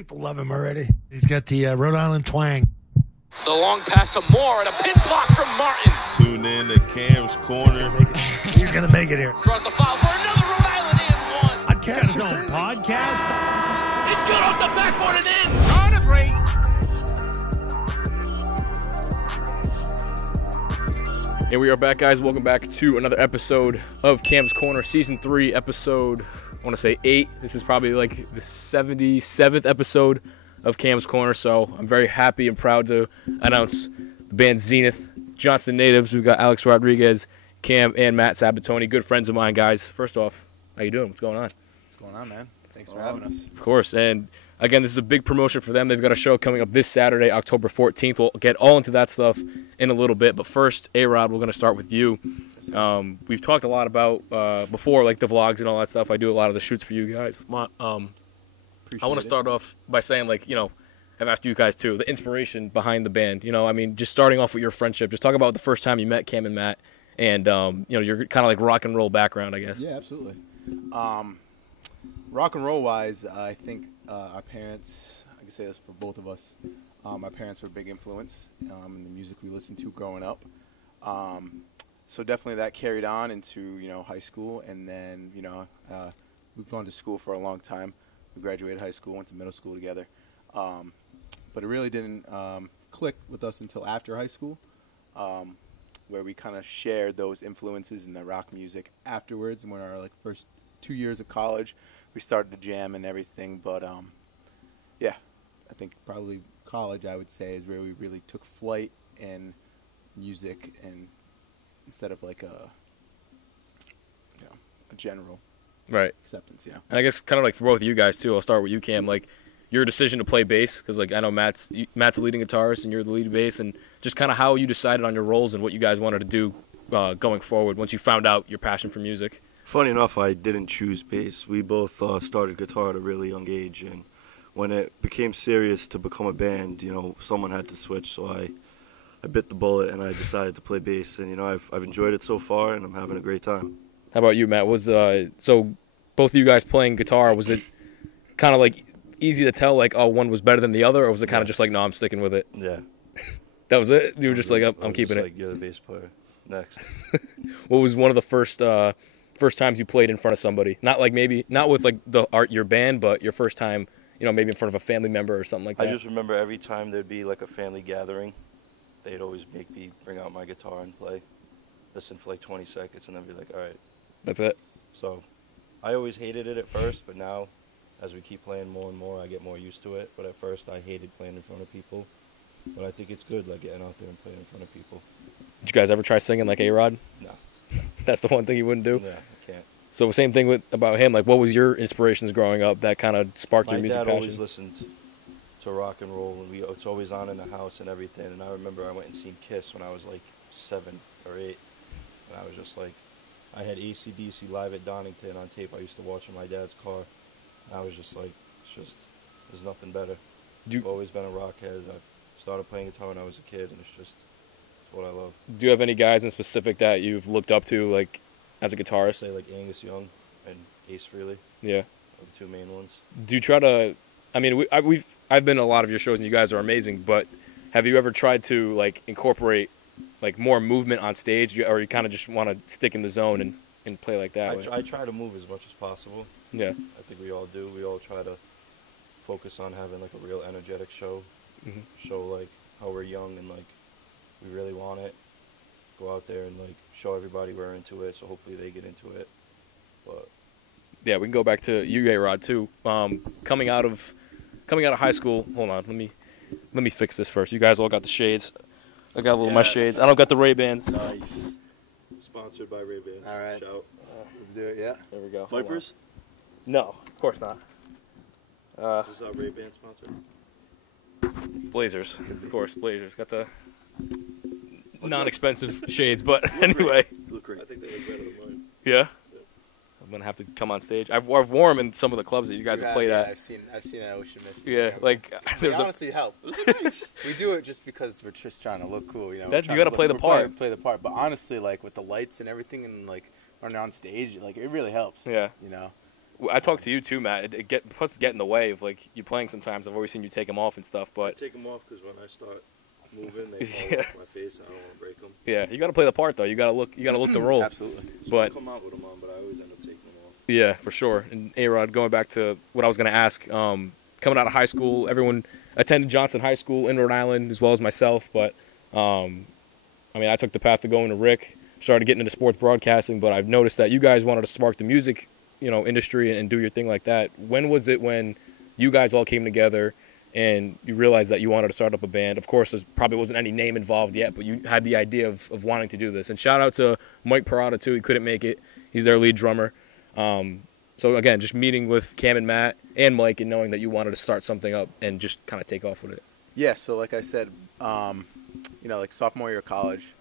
People love him already. He's got the Rhode Island twang. The long pass to Moore and a pin block from Martin. Tune in to Cam's Corner. He's going to make it here. Draws the foul for another Rhode Island and one. Podcast. His own podcast. It's good off the backboard and in. On a break. And we are back, guys. Welcome back to another episode of Cam's Corner, Season 3, Episode, I want to say 8. This is probably like the 77th episode of Cam's Corner, so I'm very happy and proud to announce the band Zeneth, Johnston natives. We've got Alex Rodriguez, Cam, and Matt Sabitoni, good friends of mine, guys. First off, how you doing? What's going on? What's going on, man? Thanks for having us. Of course, and again, this is a big promotion for them. They've got a show coming up this Saturday, October 14th. We'll get all into that stuff in a little bit. But first, A-Rod, we're going to start with you. We've talked a lot about before, like the vlogs and all that stuff. I do a lot of the shoots for you guys. I want to start off by saying, like, you know, I've asked you guys too, the inspiration behind the band. You know, I mean, just starting off with your friendship. Just talk about the first time you met Cam and Matt and, you know, your kind of like rock and roll background, I guess. Yeah, absolutely. Rock and roll wise, I think our parents, I can say this for both of us, our parents were a big influence in the music we listened to growing up. So definitely that carried on into, you know, high school, and then, you know, we've gone to school for a long time. We graduated high school, went to middle school together. But it really didn't click with us until after high school, where we kind of shared those influences in the rock music afterwards. And when our like first 2 years of college, we started to jam and everything. But yeah, I think probably college, I would say, is where we really took flight in music, and instead of like a general acceptance. Yeah. And I guess kind of like for both of you guys too. I'll start with you, Cam. Like your decision to play bass, because like I know Matt's the leading guitarist and you're the lead bass, and just kind of how you decided on your roles and what you guys wanted to do going forward once you found out your passion for music. Funny enough, I didn't choose bass. We both started guitar at a really young age, and when it became serious to become a band, you know, someone had to switch, so I bit the bullet and I decided to play bass, and you know, I've enjoyed it so far, and I'm having a great time. How about you, Matt? So both of you guys playing guitar, was it kind of like easy to tell like, oh, one was better than the other, or was it kind of just like, no, I'm sticking with it? Yeah. That was it? You were just like, I'm keeping it? Like, you're the bass player. Next. What was one of the first times you played in front of somebody? Not like maybe, not with like your band, but your first time, you know, maybe in front of a family member or something like that? I just remember every time there'd be like a family gathering, they'd always make me bring out my guitar and play, listen for like 20 seconds, and then be like, all right. That's it? So I always hated it at first, but now as we keep playing more and more, I get more used to it. But at first I hated playing in front of people. But I think it's good, like getting out there and playing in front of people. Did you guys ever try singing like A-Rod? No. That's the one thing you wouldn't do? Yeah, I can't. So same thing about him. Like, what was your inspirations growing up that kind of sparked your music passion? My dad always listened to rock and roll, and it's always on in the house and everything. And I remember I went and seen Kiss when I was like 7 or 8. And I was just like, I had AC/DC Live at Donington on tape. I used to watch in my dad's car. And I was just like, there's nothing better. I've always been a rock head. I've started playing guitar when I was a kid, and it's what I love. Do you have any guys in specific that you've looked up to, like, as a guitarist? I'd say like Angus Young and Ace Frehley. Yeah. Are the two main ones. Do you try to, I mean, I've been to a lot of your shows, and you guys are amazing, but have you ever tried to, like, incorporate like more movement on stage, or you kind of just want to stick in the zone and play like that? I try to move as much as possible. Yeah. I think we all do. We all try to focus on having like a real energetic show. Mm-hmm. Show like how we're young and like we really want it. Go out there and like show everybody we're into it, so hopefully they get into it. But yeah, we can go back to you, A-Rod, too. Coming out of high school. Hold on, let me fix this first. You guys all got the shades. I got a little of my shades. I don't got the Ray-Bans. Nice. Sponsored by Ray-Bans. All right. Shout. Let's do it, yeah. There we go. Vipers? No, of course not. Is our Ray-Ban sponsor? Blazers, of course, Blazers. Got the non-expensive shades, but anyway. Look great. I think they look better than mine. Yeah? I'm gonna have to come on stage. I've worn them in some of the clubs that you guys have played at. I've seen that Ocean Mist. Yeah, like they honestly help. We do it just because we're just trying to look cool, you know. You gotta play the part. Play the part, but honestly, like with the lights and everything, and like running on stage, like it really helps. Yeah. You know. I talk to you too, Matt. It puts get in the way of like you playing sometimes. I've always seen you take them off and stuff, but I take them off because when I start moving, they fall off my face. And I don't want to break them. yeah, you got to play the part though. You got to look the role. Absolutely. So But I come out with them on, but I always end up taking them off. yeah, for sure. And A-Rod, going back to what I was going to ask, coming out of high school, everyone attended Johnston High School in Rhode Island as well as myself. But I mean, I took the path of going to Rick, started getting into sports broadcasting. But I've noticed that you guys wanted to spark the music, industry and do your thing like that. When was it when you guys all came together and you realized that you wanted to start up a band? Of course, there probably wasn't any name involved yet, but you had the idea of wanting to do this. And shout out to Mike Perrotta too. He couldn't make it. He's their lead drummer. So again, just meeting with Cam and Matt and Mike and knowing that you wanted to start something up and just kind of take off with it. Yeah, so like I said, like sophomore year of college,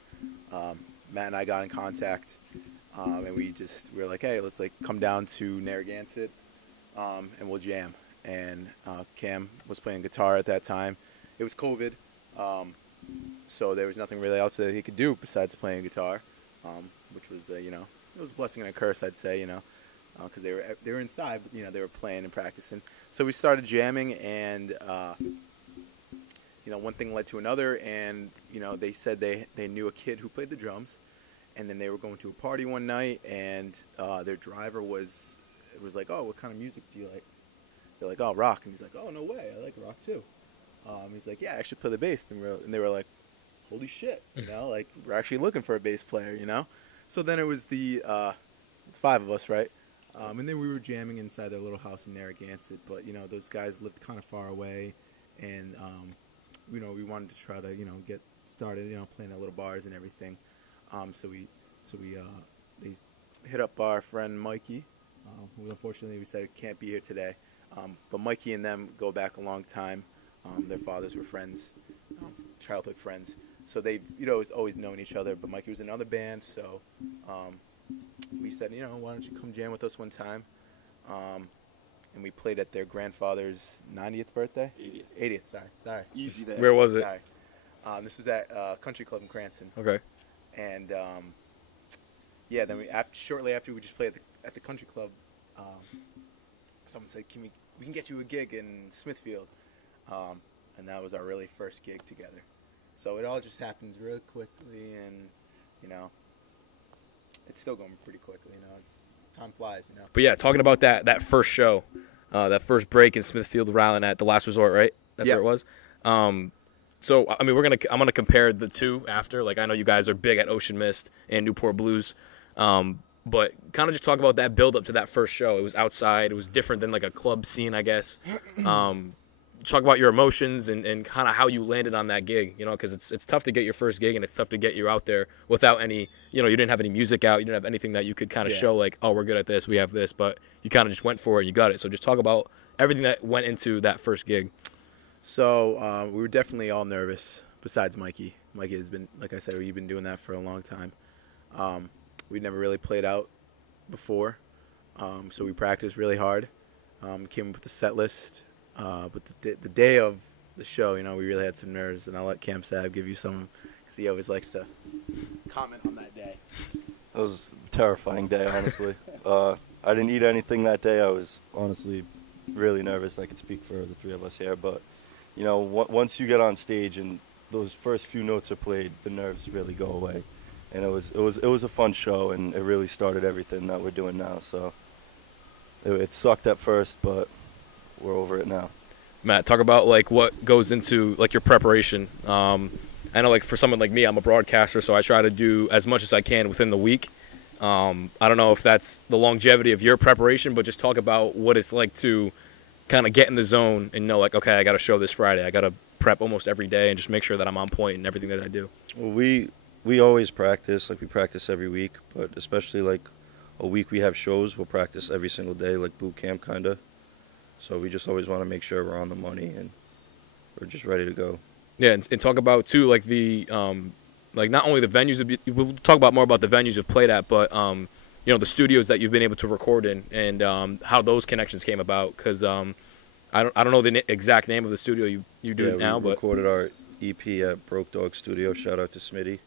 Matt and I got in contact, and we were like, hey, let's like come down to Narragansett, and we'll jam. And Cam was playing guitar at that time. It was COVID, so there was nothing really else that he could do besides playing guitar, which was, it was a blessing and a curse, I'd say, because they were inside, but they were playing and practicing. So we started jamming, and one thing led to another, and they said they knew a kid who played the drums, and then they were going to a party one night, and their driver was like, oh, what kind of music do you like? They're like, oh, rock. And he's like, oh, no way, I like rock too. He's like, yeah, I actually play the bass. And they were like, holy shit, like we're actually looking for a bass player, So then it was the 5 of us, right? And then we were jamming inside their little house in Narragansett, but those guys lived kind of far away, and we wanted to try to get started, playing at little bars and everything. So they hit up our friend Mikey, who unfortunately we said can't be here today. But Mikey and them go back a long time. Their fathers were friends, childhood friends. So they, always known each other. But Mikey was in another band, so we said, why don't you come jam with us one time? And we played at their grandfather's 90th birthday? 80th, sorry. Easy there. Where was it? Sorry. This was at Country Club in Cranston. Okay. And then shortly after we just played at the Country Club, someone said, we can get you a gig in Smithfield. And that was our really first gig together. So it all just happens real quickly, and it's still going pretty quickly. Time flies. But yeah, talking about that first show, that first break in Smithfield, Rhode Island at the Last Resort, right? That's where it was. So I mean, I'm gonna compare the two after. Like, I know you guys are big at Ocean Mist and Newport Blues, but kind of just talk about that build up to that first show. It was outside. It was different than like a club scene, I guess. Talk about your emotions and kind of how you landed on that gig, because it's tough to get your first gig, and it's tough to get you out there without any, you didn't have any music out, you didn't have anything that you could kind of show like, oh, we're good at this, we have this, but you kind of just went for it and you got it. So just talk about everything that went into that first gig. So we were definitely all nervous, besides Mikey. Mikey has been, like I said, we've been doing that for a long time. We'd never really played out before, so we practiced really hard, came up with the set list. But the day of the show, we really had some nerves, and I'll let Cam Sab give you some, because he always likes to comment on that day. It was a terrifying day, honestly. I didn't eat anything that day. I was honestly really nervous. I could speak for the 3 of us here, but once you get on stage and those first few notes are played, the nerves really go away. And it was a fun show, and it really started everything that we're doing now. So it sucked at first, but we're over it now. Matt, talk about like what goes into like your preparation. I know like for someone like me, I'm a broadcaster, so I try to do as much as I can within the week. I don't know if that's the longevity of your preparation, but just talk about what it's like to kind of get in the zone and know like, okay, I got to show this Friday. I got to prep almost every day and just make sure that I'm on point in everything that I do. Well, we always practice, like we practice every week, but especially like a week we have shows, we'll practice every single day, like boot camp kind of. So we just always want to make sure we're on the money and we're just ready to go. Yeah, and talk about too, like the like not only the venues. We'll talk about more about the venues you've played at, but the studios that you've been able to record in, and how those connections came about. Because I don't know the exact name of the studio you do now, we but recorded our EP at Broke Dog Studio. Shout out to Smitty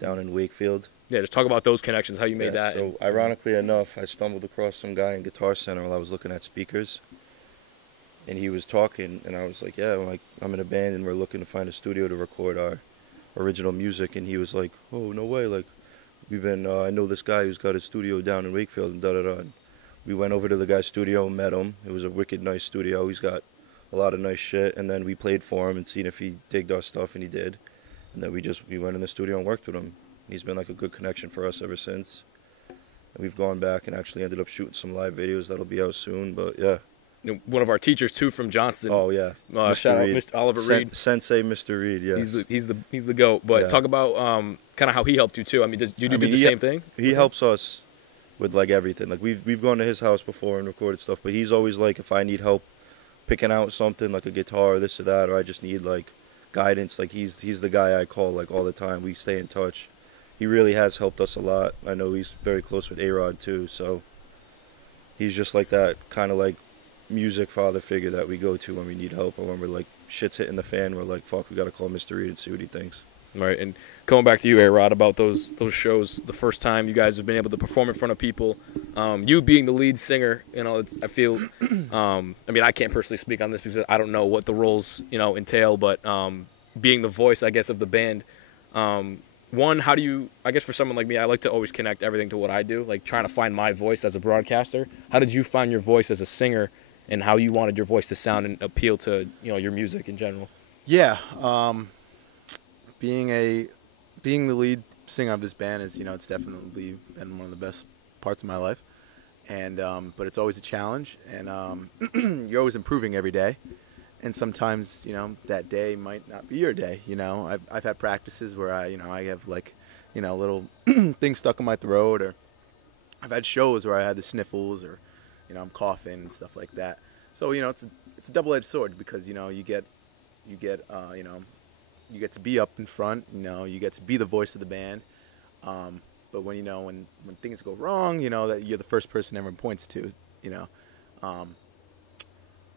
down in Wakefield. Yeah, just talk about those connections, how you made that. So ironically enough, I stumbled across some guy in Guitar Center while I was looking at speakers, and he was talking, and I was like, yeah, I'm in a band and we're looking to find a studio to record our original music. And he was like, oh, no way, like, we've been, I know this guy who's got a studio down in Wakefield and da-da-da. And we went over to the guy's studio and met him. It was a wicked nice studio. He's got a lot of nice shit. And then we played for him and seen if he digged our stuff, and he did. And then we went in the studio and worked with him. He's been like a good connection for us ever since. And we've gone back and actually ended up shooting some live videos that'll be out soon. But yeah. One of our teachers too from Johnston. Oh yeah. Shout out Mr. Oliver Reed. Sensei Mr. Reed, yes. He's the GOAT. But Yeah. talk about kind of how he helped you too. I mean, do you do the same thing? He helps us with like everything. Like we've gone to his house before and recorded stuff, but he's always like, if I need help picking out something like a guitar or this or that, or I just need like guidance, like he's the guy I call like all the time. We stay in touch. He really has helped us a lot. I know he's very close with A-Rod too, so he's just like that kind of like music father figure that we go to when we need help, or when we're like shit's hitting the fan, we're like, fuck, we gotta call Mr. Reed and see what he thinks. Right, and going back to you, A-Rod, about those shows, the first time you guys have been able to perform in front of people, you being the lead singer, you know, I feel, I mean, I can't personally speak on this because I don't know what the roles, you know, entail, but being the voice, I guess, of the band, one, how do you, I guess for someone like me, I like to always connect everything to what I do, like trying to find my voice as a broadcaster. How did you find your voice as a singer, and how you wanted your voice to sound and appeal to, you know, your music in general? Yeah, being the lead singer of this band is, you know, it's definitely been one of the best parts of my life, and but it's always a challenge, and you're always improving every day, and sometimes, you know, that day might not be your day. You know, I've had practices where I have like, you know, little things stuck in my throat, or I've had shows where I had the sniffles, or, you know, I'm coughing and stuff like that. So, you know, it's a double-edged sword, because, you know, you get to be up in front, you know, you get to be the voice of the band. But when, you know, when things go wrong, you know, that you're the first person everyone points to, you know.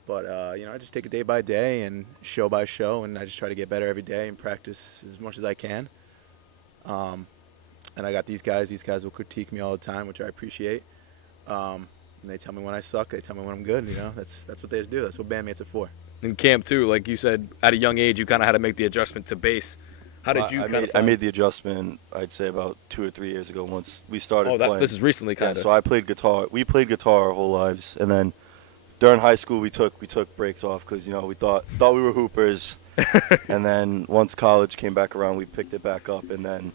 You know, I just take it day by day and show by show, and I just try to get better every day and practice as much as I can. And I got these guys will critique me all the time, which I appreciate. And they tell me when I suck, they tell me when I'm good, you know. That's what they do. That's what bandmates are for. In camp too, like you said, at a young age, you kind of had to make the adjustment to bass. How did you I made the adjustment, I'd say about 2 or 3 years ago, once we started playing. This is recently kind of. Yeah, so I played guitar. We played guitar our whole lives, and then during high school we took breaks off because, you know, we thought we were hoopers. And then once college came back around, we picked it back up, and then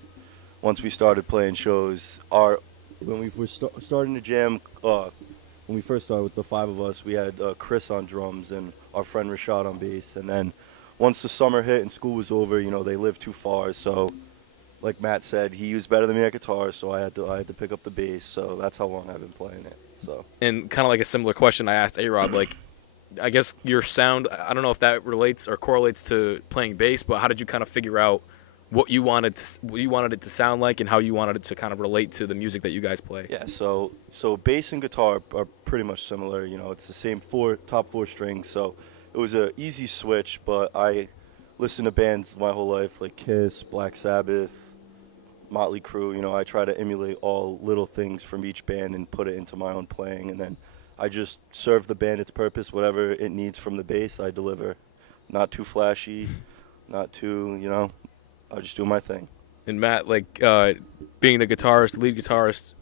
once we started playing shows, when we were starting to jam, when we first started with the 5 of us, we had Chris on drums and our friend Rashad on bass. And then once the summer hit and school was over, you know, they lived too far. So like Matt said, he was better than me at guitar, so I had to pick up the bass. So that's how long I've been playing it. So. And kind of like a similar question I asked A-Rod, like, I guess your sound, I don't know if that relates or correlates to playing bass, but how did you kind of figure out what you wanted it to sound like and how you wanted it to kind of relate to the music that you guys play? Yeah, so bass and guitar are pretty much similar. You know, it's the same top 4 strings. So it was an easy switch, but I listened to bands my whole life, like Kiss, Black Sabbath, Motley Crue. You know, I try to emulate all little things from each band and put it into my own playing, and then I just serve the band its purpose. Whatever it needs from the bass, I deliver. Not too flashy, not too, you know, I just do my thing. And Matt, like being the guitarist, lead guitarist,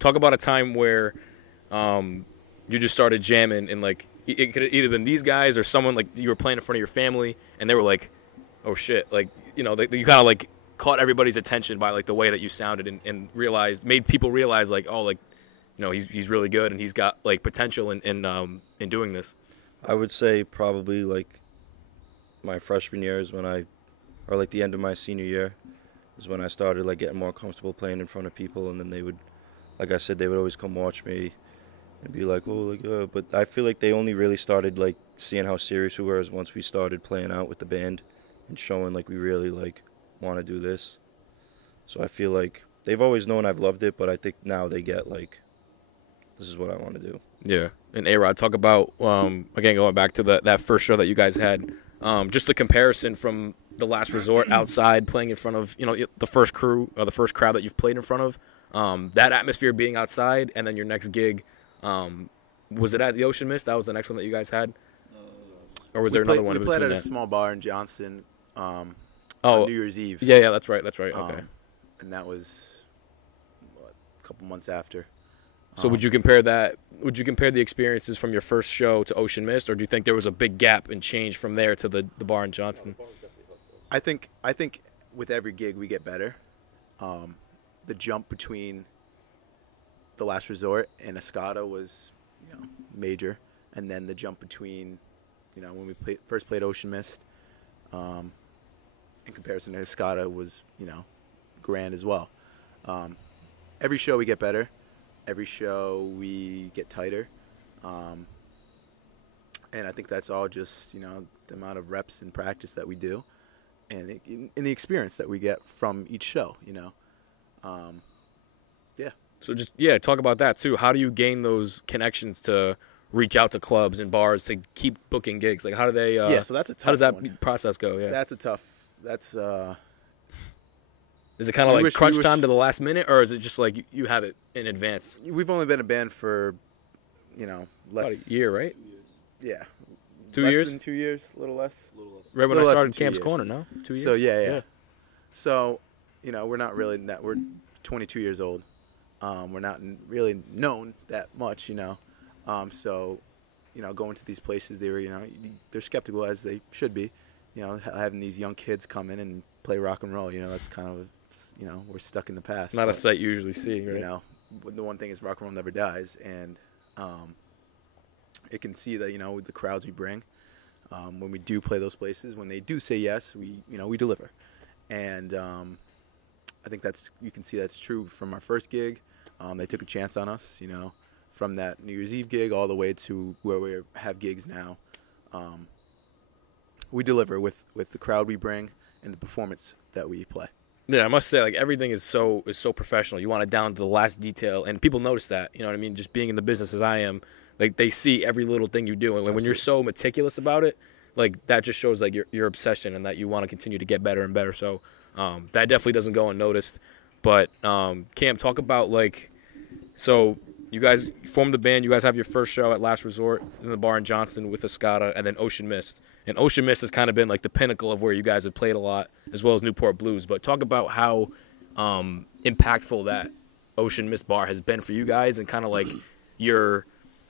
talk about a time where you just started jamming, and like it could have either been these guys or someone, like you were playing in front of your family and they were like, oh shit, like, you know, you kind of like caught everybody's attention by like the way that you sounded, and made people realize like, oh, like, you know, he's really good and he's got like potential in doing this. I would say probably like my freshman year is when or like the end of my senior year is when I started like getting more comfortable playing in front of people, and then they would, like I said, they would always come watch me and be like, oh, like, but I feel like they only really started like seeing how serious we were once we started playing out with the band and showing like we really like want to do this. So I feel like they've always known I've loved it, but I think now they get like, this is what I want to do. Yeah. And A-Rod, talk about again, going back to that first show that you guys had, just the comparison from the last resort outside, playing in front of the first crew or the first crowd that you've played in front of. That atmosphere being outside, and then your next gig, was it at the Ocean Mist? That was the next one that you guys had, or was there another one? We played at a small bar in Johnston on New Year's Eve. Yeah, that's right. Okay. And that was a couple months after. So would you compare that? Would you compare the experiences from your first show to Ocean Mist, or do you think there was a big gap and change from there to the bar in Johnston? I think with every gig we get better. The jump between the last resort and Escada was, major, and then the jump between, when we first played Ocean Mist, in comparison to Escada was, grand as well. Every show we get better. Every show we get tighter. And I think that's all just, the amount of reps and practice that we do and the experience that we get from each show, Yeah. So talk about that too. How do you gain those connections to reach out to clubs and bars to keep booking gigs? Like, how do they? So that's a tough. How does that one. process go? Yeah. That's a tough. That's. Is it kind of like crunch time to the last minute, or is it just like you have it in advance? We've only been a band for, about less. a year, right? Yeah. 2 less years? Than 2 years, a little less. Right when I started Camp's Corner, no? 2 years. So yeah. So, we're not really that. We're 22 years old. We're not really known that much, So, going to these places, they were, they're skeptical as they should be, having these young kids come in and play rock and roll. That's kind of, we're stuck in the past. Not a sight you usually see, right? The one thing is rock and roll never dies, and it can see that, the crowds we bring, when we do play those places, when they do say yes, we deliver. And I think you can see that's true from our first gig. They took a chance on us, from that New Year's Eve gig all the way to where we have gigs now. We deliver with the crowd we bring and the performance that we play. Yeah, I must say, like, everything is so professional. You want it down to the last detail, and people notice that. You know what I mean? Just being in the business as I am, like, they see every little thing you do, and when you're so meticulous about it, like, that just shows like your obsession and that you want to continue to get better and better. So that definitely doesn't go unnoticed. But Cam, talk about so you guys formed the band. You guys have your first show at Last Resort in the bar in Johnston with Escada, and then Ocean Mist. And Ocean Mist has kind of been like the pinnacle of where you guys have played a lot, as well as Newport Blues. But talk about how impactful that Ocean Mist bar has been for you guys, and kind of like your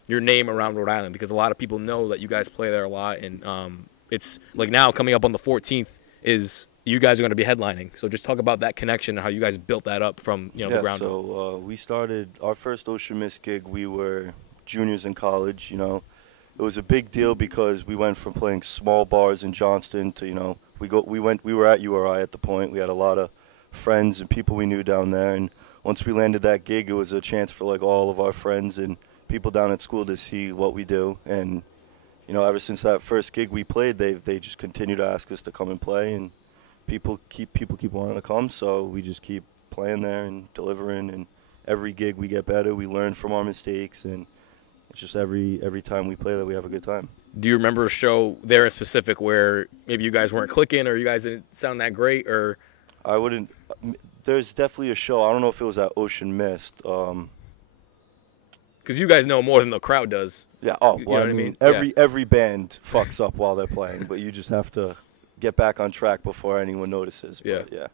name around Rhode Island, because a lot of people know that you guys play there a lot. And it's like now coming up on the 14th is you guys are going to be headlining. So just talk about that connection and how you guys built that up from the ground up. So we started our first Ocean Mist gig. We were juniors in college. It was a big deal because we went from playing small bars in Johnston to we were at URI at the point. We had a lot of friends and people we knew down there, and once we landed that gig, it was a chance for like all of our friends and people down at school to see what we do. And ever since that first gig we played, they just continue to ask us to come and play, and people keep wanting to come, so we just keep playing there and delivering, and every gig we get better. We learn from our mistakes, and it's just every time we play that we have a good time. Do you remember a show there in specific where maybe you guys weren't clicking, or you guys didn't sound that great, or? I wouldn't. There's definitely a show. I don't know if it was at Ocean Mist. Because you guys know more than the crowd does. Yeah. Oh, you know what I mean? Every band fucks up while they're playing, but you just have to get back on track before anyone notices. But yeah.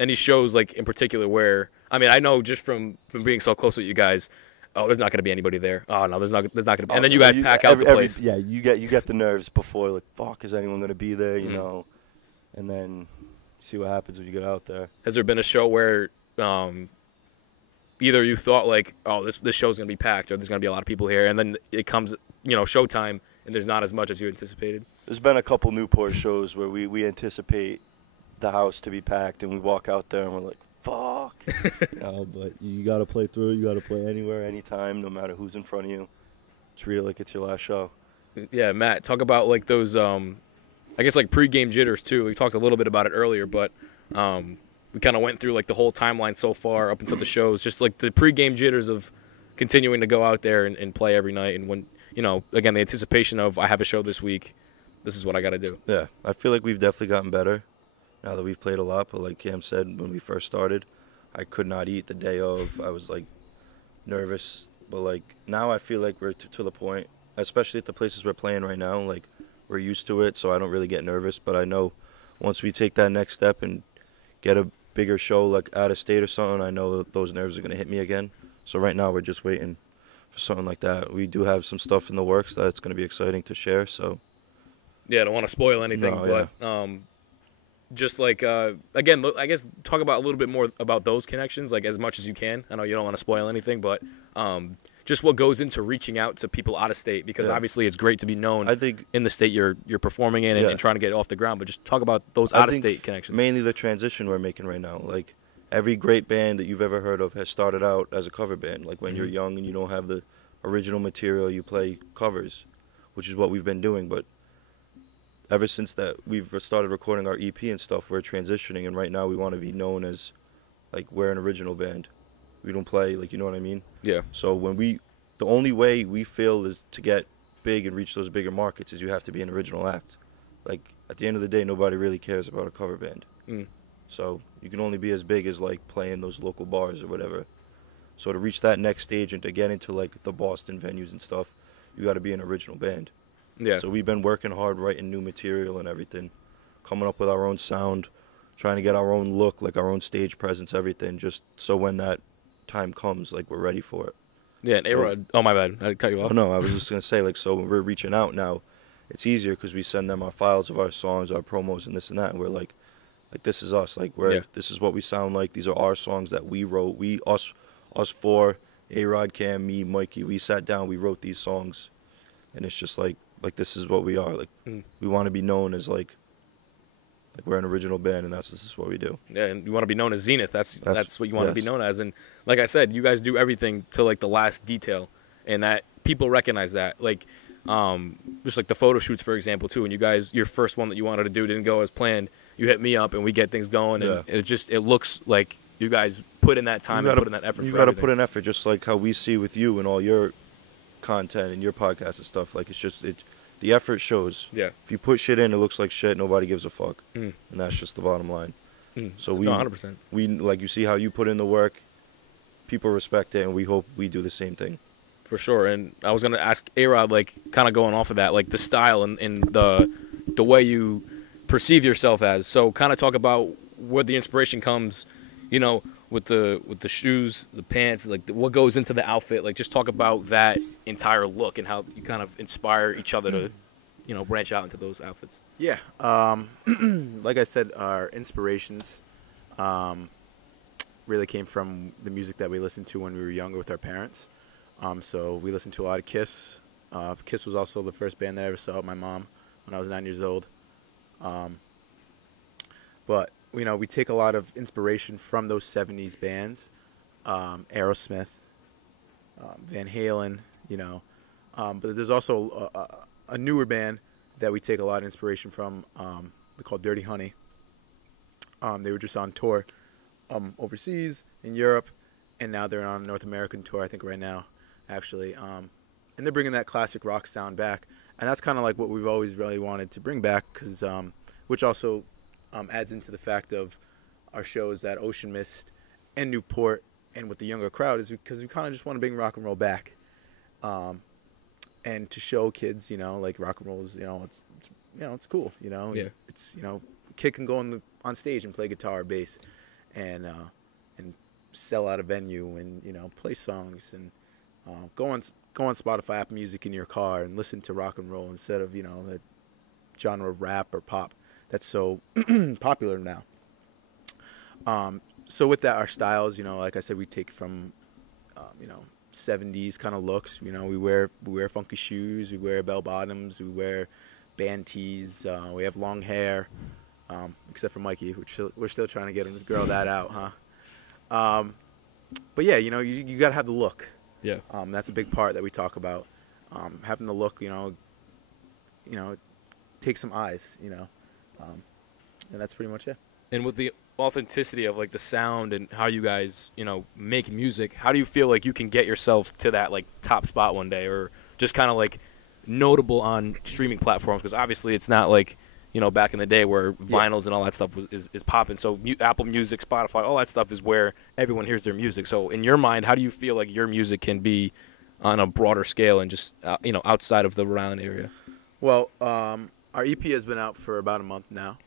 Any shows like in particular where I know just from being so close with you guys. Oh, there's not going to be anybody there. Oh no, there's not going to be. And then you guys pack out the place. Yeah, you get the nerves before, like, fuck, is anyone going to be there? You know, and then see what happens when you get out there. Has there been a show where either you thought like, oh, this show's going to be packed, or there's going to be a lot of people here, and then it comes, showtime, and there's not as much as you anticipated? There's been a couple Newport shows where we anticipate the house to be packed, and we walk out there and we're like, fuck. But you got to play through. You got to play anywhere, anytime, no matter who's in front of you. Treat it like it's your last show. Yeah, Matt, talk about like those, I guess like pregame jitters too. We talked a little bit about it earlier, but we kind of went through like the whole timeline so far up until the shows, just like the pregame jitters of continuing to go out there and play every night. And when, again, the anticipation of I have a show this week, this is what I got to do. Yeah, I feel like we've definitely gotten better now that we've played a lot. But like Cam said, when we first started, I could not eat the day of. I was like nervous. But like now I feel like we're to the point, especially at the places we're playing right now, like we're used to it, so I don't really get nervous. But I know once we take that next step and get a bigger show like out of state or something, I know that those nerves are going to hit me again. So right now we're just waiting for something like that. We do have some stuff in the works that's going to be exciting to share. So yeah, I don't want to spoil anything, but just like again, I guess talk about a little bit more about those connections, like as much as you can. I know you don't want to spoil anything, but just what goes into reaching out to people out of state, because obviously it's great to be known, I think, in the state you're performing in and trying to get it off the ground. But just talk about those out of state connections. Mainly the transition we're making right now. Like every great band that you've ever heard of has started out as a cover band. Like when you're young and you don't have the original material, you play covers, which is what we've been doing. But ever since that we've started recording our EP and stuff, we're transitioning, and right now we want to be known as like we're an original band. We don't play, like, you know what I mean? Yeah. So when the only way we feel is to get big and reach those bigger markets is you have to be an original act. Like at the end of the day, nobody really cares about a cover band. So you can only be as big as like playing those local bars or whatever. So to reach that next stage and to get into like the Boston venues and stuff, you got to be an original band. Yeah. So we've been working hard writing new material and everything, coming up with our own sound, trying to get our own look, like our own stage presence, everything, just so when that time comes, like we're ready for it. Yeah, and A-Rod, oh my bad, I cut you off. Oh no, I was just going to say, like, so when we're reaching out now, it's easier because we send them our files of our songs, our promos, and this and that, and we're like this is us, like this is what we sound like, these are our songs that we wrote, us four, A-Rod, Cam, me, Mikey, we sat down, we wrote these songs, and it's just like this is what we are, like we want to be known as like we're an original band, and this is what we do. Yeah, and you want to be known as Zeneth. That's what you want to be known as. And like I said, you guys do everything to like the last detail, and that people recognize that. Like, just like the photo shoots, for example, too. And you guys, your first one that you wanted to do didn't go as planned. You hit me up, and we get things going, and it looks like you guys put in that time and put in that effort. You got to put in effort, just like how we see with you and all your content and your podcast and stuff. Like it's just the effort shows. Yeah. If you put shit in, it looks like shit. Nobody gives a fuck. And that's just the bottom line. So we, 100%. We like you see how you put in the work. People respect it, and we hope we do the same thing. For sure. And I was gonna ask A-Rod, like, kind of going off of that, like the style and the way you perceive yourself as. So kind of talk about where the inspiration comes. You know, with the shoes, the pants, like what goes into the outfit. Like just talk about that entire look and how you kind of inspire each other to, you know, branch out into those outfits. Yeah. Like I said, our inspirations really came from the music that we listened to when we were younger with our parents. So we listened to a lot of Kiss. Kiss was also the first band that I ever saw with my mom when I was 9 years old. But you know, we take a lot of inspiration from those 70s bands, Aerosmith, Van Halen, you know. But there's also a newer band that we take a lot of inspiration from. They're called Dirty Honey. They were just on tour overseas in Europe, and now they're on a North American tour, I think, right now, actually. And they're bringing that classic rock sound back. And that's kind of like what we've always really wanted to bring back, because which also adds into the fact of our shows at Ocean Mist and Newport and with the younger crowd, is because we kind of just want to bring rock and roll back, and to show kids, you know, like rock and roll is, it's cool, you know. Yeah. It's, you know, a kid can go on stage and play guitar or bass, and sell out a venue, and, you know, play songs, and go on Spotify, Apple Music in your car and listen to rock and roll instead of, you know, the genre of rap or pop that's so popular now. So with that, our styles, you know, like I said, we take from, 70s kind of looks. You know, we wear funky shoes, we wear bell bottoms, we wear band tees, we have long hair, except for Mikey, which we're still trying to get him to grow that out, huh? But yeah, you know, you gotta have the look. Yeah. That's a big part that we talk about. Having the look, you know, take some eyes, you know. And that's pretty much it. And with the authenticity of like the sound and how you guys, you know, make music, how do you feel like you can get yourself to that like top spot one day, or just kind of like notable on streaming platforms? Because obviously it's not like, you know, back in the day where vinyls and all that stuff is popping. So Apple Music, Spotify, all that stuff is where everyone hears their music. So in your mind, how do you feel like your music can be on a broader scale and just, you know, outside of the Rhode Island area? Well, our EP has been out for about a month now.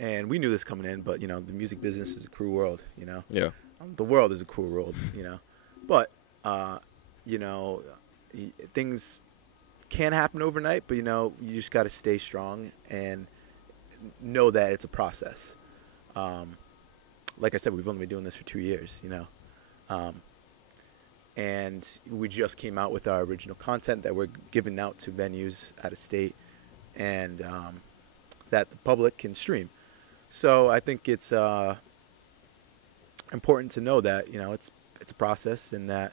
And we knew this coming in, but, you know, the music business is a cruel world, you know? Yeah. The world is a cruel world, you know? But, you know, things can happen overnight, but, you know, you just got to stay strong and know that it's a process. Like I said, we've only been doing this for 2 years, you know? And we just came out with our original content that we're giving out to venues out of state and that the public can stream. So I think it's important to know that, you know, it's a process and that,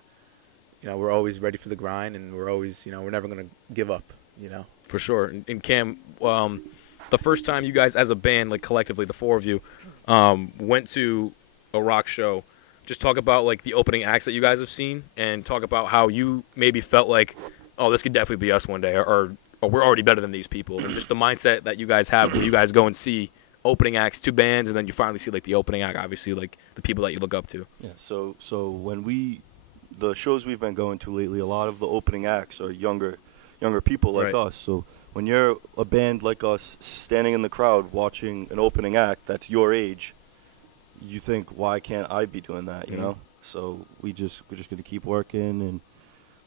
you know, we're always ready for the grind and we're always, you know, we're never going to give up, you know. For sure. And Cam, the first time you guys as a band, like collectively, the four of you, went to a rock show, just talk about like the opening acts that you guys have seen and talk about how you maybe felt like, oh, this could definitely be us one day, or we're already better than these people. And just the mindset that you guys have when you guys go and see opening acts, two bands, and then you finally see like the opening act, obviously like the people that you look up to. Yeah, so when the shows we've been going to lately, a lot of the opening acts are younger people like us. So when you're a band like us standing in the crowd watching an opening act that's your age, you think, why can't I be doing that, you know? So we're just going to keep working and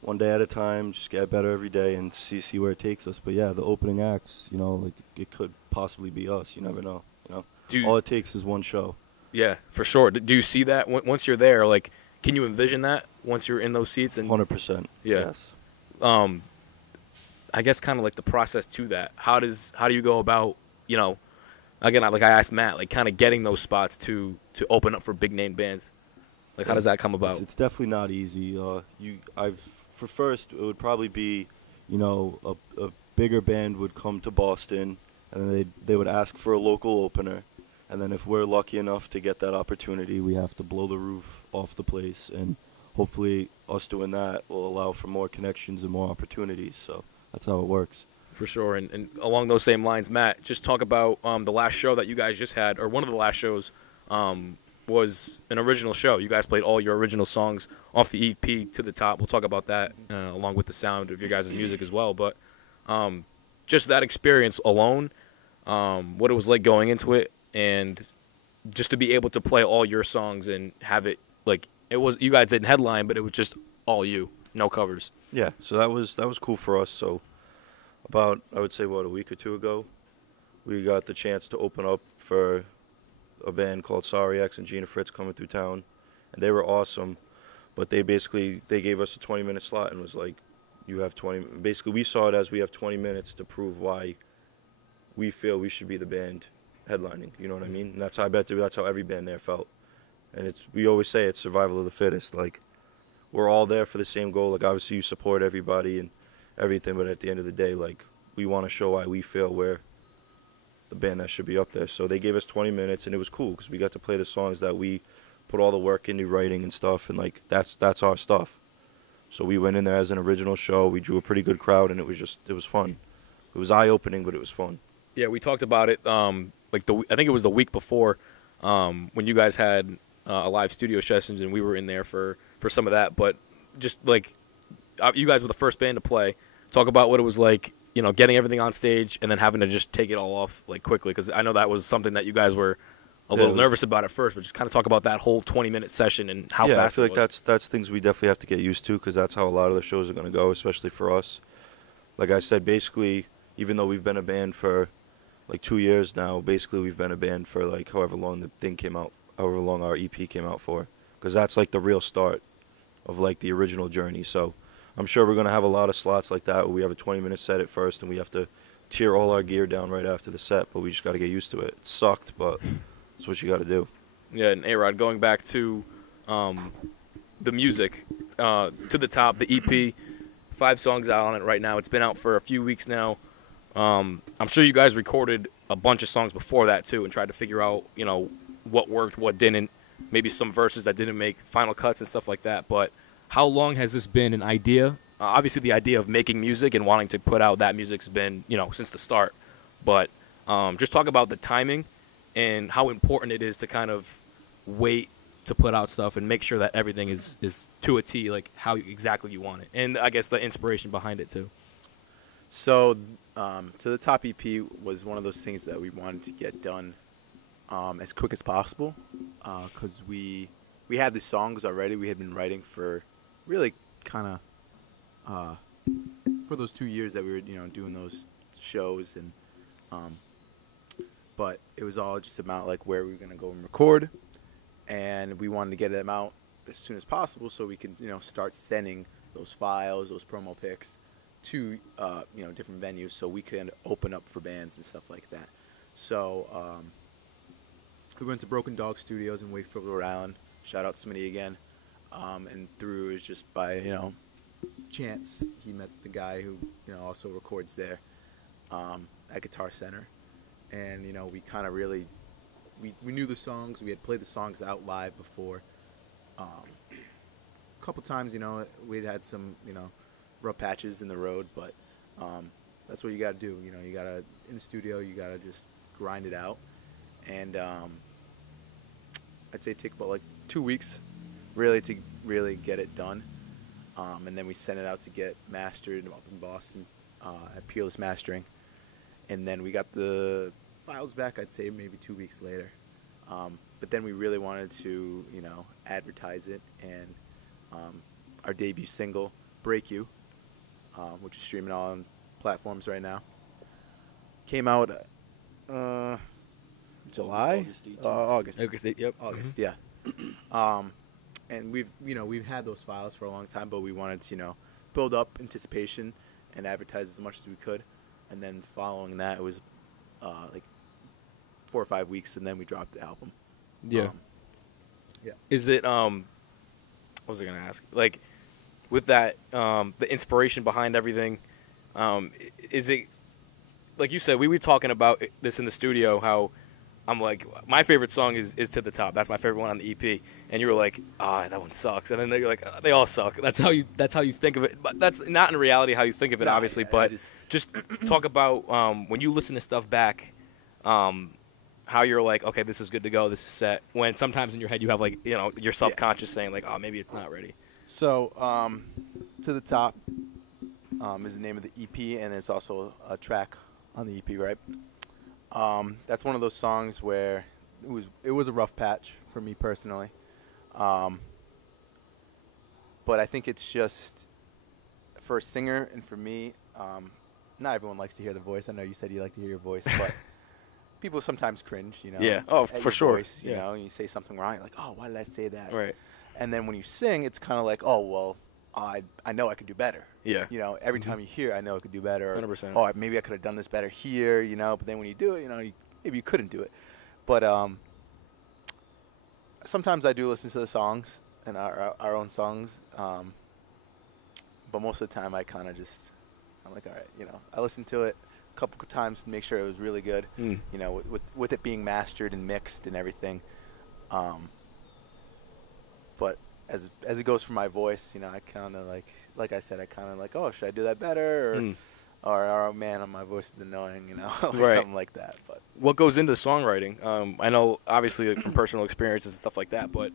one day at a time, just get better every day and see where it takes us. But yeah, the opening acts, you know, like it could possibly be us. You never know, you know? All it takes is one show. Yeah, for sure. Do you see that once you're there? Like, can you envision that once you're in those seats? And 100%. Yeah. Yes. I guess kind of like the process to that. How do you go about, you know, again, like I asked Matt, like kind of getting those spots to open up for big name bands? Like, how does that come about? It's definitely not easy. For first, it would probably be, you know, a bigger band would come to Boston, and then they would ask for a local opener, and then if we're lucky enough to get that opportunity, we have to blow the roof off the place, and hopefully us doing that will allow for more connections and more opportunities. So that's how it works. For sure. And along those same lines, Matt, just talk about the last show that you guys just had, or one of the last shows, was an original show. You guys played all your original songs off the EP to the top. We'll talk about that along with the sound of your guys' music as well. But just that experience alone, what it was like going into it, and just to be able to play all your songs and have it like it was. You guys didn't headline, but it was just all you, no covers. Yeah, so that was cool for us. So about, I would say, a week or two ago, we got the chance to open up for a band called Sorry X and Gina Fritz coming through town, and they were awesome. But they gave us a 20-minute slot and was like, you have 20. Basically, we saw it as we have 20 minutes to prove why we feel we should be the band headlining. You know what I mean? And that's how every band there felt. And we always say it's survival of the fittest. Like, we're all there for the same goal. Like, obviously you support everybody and everything, but at the end of the day, like, we want to show why we feel we're the band that should be up there. So they gave us 20 minutes, and it was cool because we got to play the songs that we put all the work into writing and stuff, and like that's our stuff. So we went in there as an original show. We drew a pretty good crowd, and it was fun. It was eye-opening, but it was fun. Yeah, we talked about it. I think it was the week before when you guys had a live studio sessions, and we were in there for some of that. But just like you guys were the first band to play. Talk about what it was like, you know, getting everything on stage and then having to just take it all off like quickly, because I know that was something that you guys were a little nervous about at first. But just kind of talk about that whole 20-minute session and how fast it was. I feel like that's things we definitely have to get used to, because that's how a lot of the shows are going to go, especially for us. Like I said, basically, even though we've been a band for like 2 years now, basically we've been a band for like however long the thing came out, however long our EP came out for, because that's like the real start of like the original journey. So I'm sure we're going to have a lot of slots like that where we have a 20-minute set at first and we have to tear all our gear down right after the set, but we just got to get used to it. It sucked, but it's what you got to do. Yeah, and A-Rod, going back to the music, to the top, the EP, 5 songs out on it right now. It's been out for a few weeks now. I'm sure you guys recorded a bunch of songs before that too and tried to figure out, you know, what worked, what didn't, maybe some verses that didn't make final cuts and stuff like that. But how long has this been an idea obviously the idea of making music and wanting to put out that music's been, since the start. But just talk about the timing and how important it is to kind of wait to put out stuff and make sure that everything is to a T, like how exactly you want it. And I guess the inspiration behind it too. So, To the Top EP was one of those things that we wanted to get done as quick as possible, because we had the songs already. We had been writing for really kind of for those 2 years that we were doing those shows, and but it was all just about like where we were gonna go and record, and we wanted to get them out as soon as possible so we can start sending those files, those promo pics to different venues so we can open up for bands and stuff like that. So we went to Broken Dog Studios in Wakefield, Rhode Island. Shout out Smitty again. And through is just by chance he met the guy who also records there at Guitar Center, and we kind of really we knew the songs. We had played the songs out live before. A couple times we'd had some rough patches in the road, but that's what you got to do. You got to, in the studio, you got to just grind it out. And I'd say take about like 2 weeks really to really get it done. And then we sent it out to get mastered up in Boston at Peerless Mastering. And then we got the files back, I'd say maybe 2 weeks later. But then we really wanted to, advertise it, and our debut single, Break You, which is streaming on platforms right now, came out July? August. August, yep. August, yeah. And we've had those files for a long time, but we wanted to, build up anticipation and advertise as much as we could. And then following that, it was like 4 or 5 weeks, and then we dropped the album. Yeah. Yeah. Is it what was I gonna ask? Like, with that, the inspiration behind everything, is it like you said? We were talking about this in the studio. How I'm like, my favorite song is To the Top. That's my favorite one on the EP. And you were like, that one sucks. And then you're like, they all suck. That's how you think of it. But that's not in reality how you think of it, obviously. Yeah, but just talk about when you listen to stuff back, how you're like, okay, this is good to go, this is set. When sometimes in your head you have like, you're self-conscious saying like, oh, maybe it's not ready. So, To the Top is the name of the EP, and it's also a track on the EP, right? That's one of those songs where it was a rough patch for me personally. But I think it's just, for a singer and for me, not everyone likes to hear the voice. I know you said you like to hear your voice, but people sometimes cringe, Yeah, oh, for sure. Voice, you know, and you say something wrong, you're like, oh, why did I say that? Right. And then when you sing, it's kind of like, oh, well, I know I could do better. Yeah. Every time you hear, I know I could do better. Or, 100%. oh, maybe I could have done this better here, But then when you do it, maybe you couldn't do it. But sometimes I do listen to the songs and our own songs. But most of the time, I kind of just, I'm like, all right, I listened to it a couple of times to make sure it was really good. With it being mastered and mixed and everything. But as it goes for my voice, I kind of like I said, I kind of like, oh, should I do that better? Or oh man, my voice is annoying, or right. something like that. But what goes into songwriting? I know, obviously, from personal experiences and stuff like that, but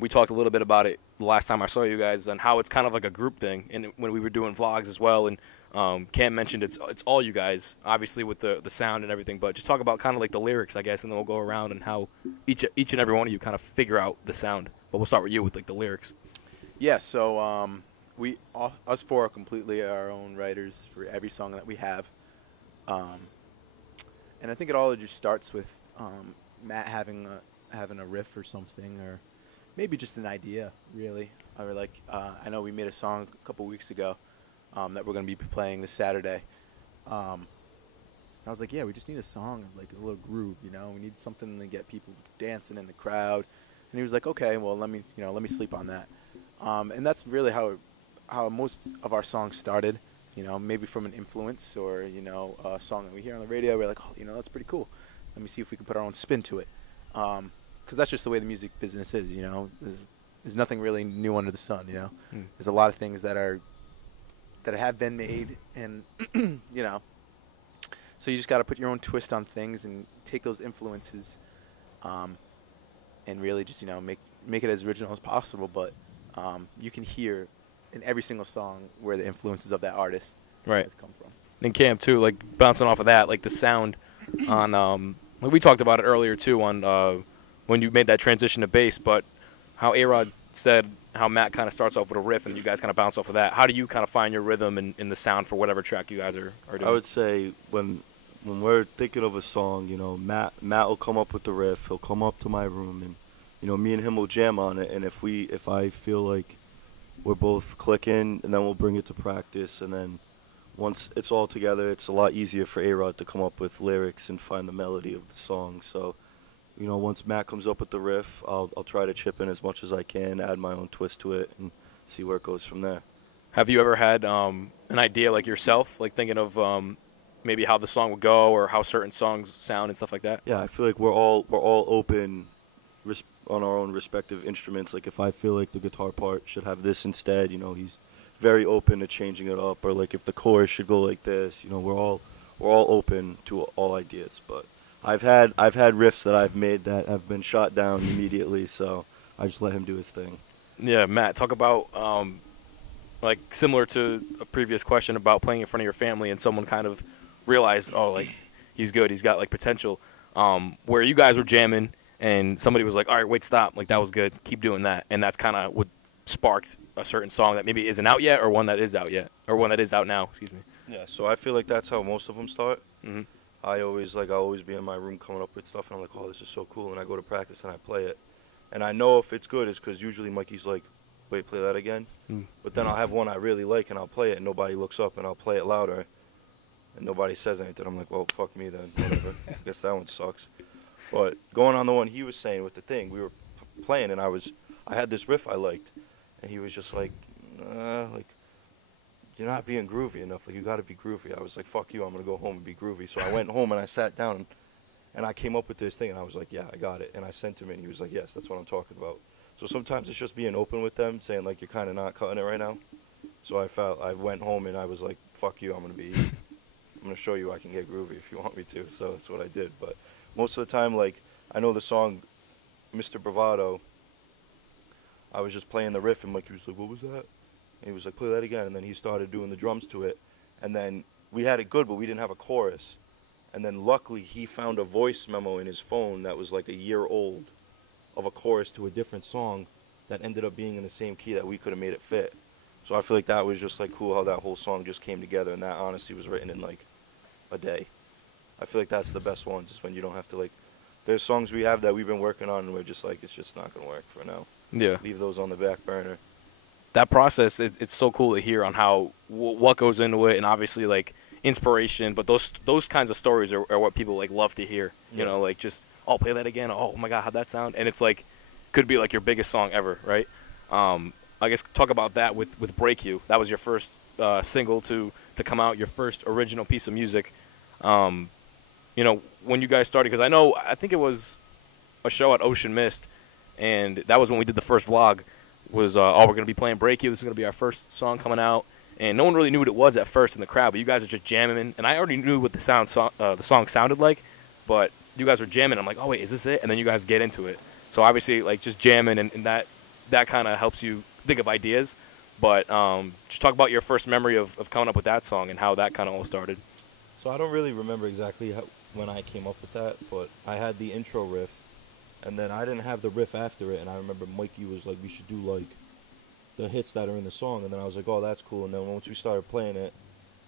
we talked a little bit about it the last time I saw you guys, and how it's kind of like a group thing, and when we were doing vlogs as well, and Cam mentioned it's all you guys, obviously with the sound and everything, but just talk about kind of like the lyrics, I guess, and then we'll go around and how each and every one of you kind of figure out the sound. But we'll start with you with like the lyrics. Yeah, so us four are completely our own writers for every song that we have. And I think it all just starts with Matt having a riff or something, or maybe just an idea, really. Or like, I know we made a song a couple weeks ago that we're going to be playing this Saturday. I was like, yeah, we just need a song, like a little groove, We need something to get people dancing in the crowd. And he was like, okay, well, let me sleep on that. And that's really how most of our songs started, maybe from an influence or, a song that we hear on the radio. We're like, oh, that's pretty cool. Let me see if we can put our own spin to it. Because that's just the way the music business is, There's nothing really new under the sun, There's a lot of things that are that have been made, and you know, so you just got to put your own twist on things and take those influences, and really just, you know, make it as original as possible. But you can hear in every single song where the influences of that artist has come from. And Cam too, like bouncing off of that, like the sound on like we talked about it earlier too on when you made that transition to bass, but how A-Rod said how Matt kind of starts off with a riff and you guys kind of bounce off of that. How do you kind of find your rhythm and the sound for whatever track you guys are doing? I would say when we're thinking of a song, you know, Matt will come up with the riff. He'll come up to my room, and you know, me and him will jam on it. And if I feel like we're both clicking, and then we'll bring it to practice, and then once it's all together, it's a lot easier for A-Rod to come up with lyrics and find the melody of the song. So, you know, once Matt comes up with the riff, I'll try to chip in as much as I can, add my own twist to it, and see where it goes from there. Have you ever had an idea like yourself, like thinking of maybe how the song would go or how certain songs sound and stuff like that? Yeah, I feel like we're all open on our own respective instruments. Like if I feel like the guitar part should have this instead, you know, he's very open to changing it up. Or like if the chorus should go like this, you know, we're all open to all ideas. But I've had riffs that I've made that have been shot down immediately, so I just let him do his thing. Yeah, Matt, talk about like similar to a previous question about playing in front of your family and someone kind of realized, oh, like he's good, he's got like potential. Where you guys were jamming and somebody was like, all right, wait, stop, like that was good, keep doing that, and that's kind of what sparked a certain song that maybe isn't out yet or one that is out yet or one that is out now. Excuse me. Yeah, so I feel like that's how most of them start. Mm-hmm. I always be in my room coming up with stuff, and I'm like, oh, this is so cool, and I go to practice and I play it, and I know if it's good, it's because usually Mikey's like, wait, play that again. But then I'll have one I really like and I'll play it, and nobody looks up, and I'll play it louder and nobody says anything. I'm like, well, fuck me then, whatever. I guess that one sucks. But going on the one he was saying with the thing, we were playing, and I had this riff I liked, and he was just like you're not being groovy enough, like you got to be groovy. I was like, fuck you, I'm gonna go home and be groovy. So I went home and I sat down and I came up with this thing, and I was like, yeah, I got it. And I sent him it, and he was like, yes, that's what I'm talking about. So sometimes it's just being open with them, saying like, you're kind of not cutting it right now. So I went home and I was like, fuck you, I'm gonna show you I can get groovy if you want me to. So that's what I did. But most of the time, like, I know the song Mr. Bravado, I was just playing the riff, and Mikey was like, what was that? And he was like, play that again. And then he started doing the drums to it, and then we had it good, but we didn't have a chorus. And then luckily he found a voice memo in his phone that was like a year old of a chorus to a different song that ended up being in the same key that we could have made it fit. So I feel like that was just like cool how that whole song just came together, and that honestly was written in like a day. I feel like that's the best ones, is when you don't have to, like, there's songs we have that we've been working on and we're just like, it's just not going to work for now. Yeah. Leave those on the back burner. That process, it's so cool to hear on how what goes into it, and obviously like inspiration, but those kinds of stories are what people like love to hear. You know, like just, oh, play that again. Oh my God, how'd that sound? And it's like, could be like your biggest song ever, right? I guess talk about that with Break You. That was your first single to come out, your first original piece of music. You know, when you guys started, because I think it was a show at Ocean Mist, and that was when we did the first vlog, was, oh, we're going to be playing Break You. This is going to be our first song coming out. And no one really knew what it was at first in the crowd, but you guys are just jamming. And I already knew what the song sounded like, but you guys were jamming. I'm like, oh, wait, is this it? And then you guys get into it. So obviously, like, just jamming, and that kind of helps you think of ideas. But just talk about your first memory of coming up with that song and how that kind of all started. So I don't really remember exactly when I came up with that, but I had the intro riff, and then I didn't have the riff after it, and I remember Mikey was like, we should do, like, the hits that are in the song, and then I was like, oh, that's cool. And then once we started playing it,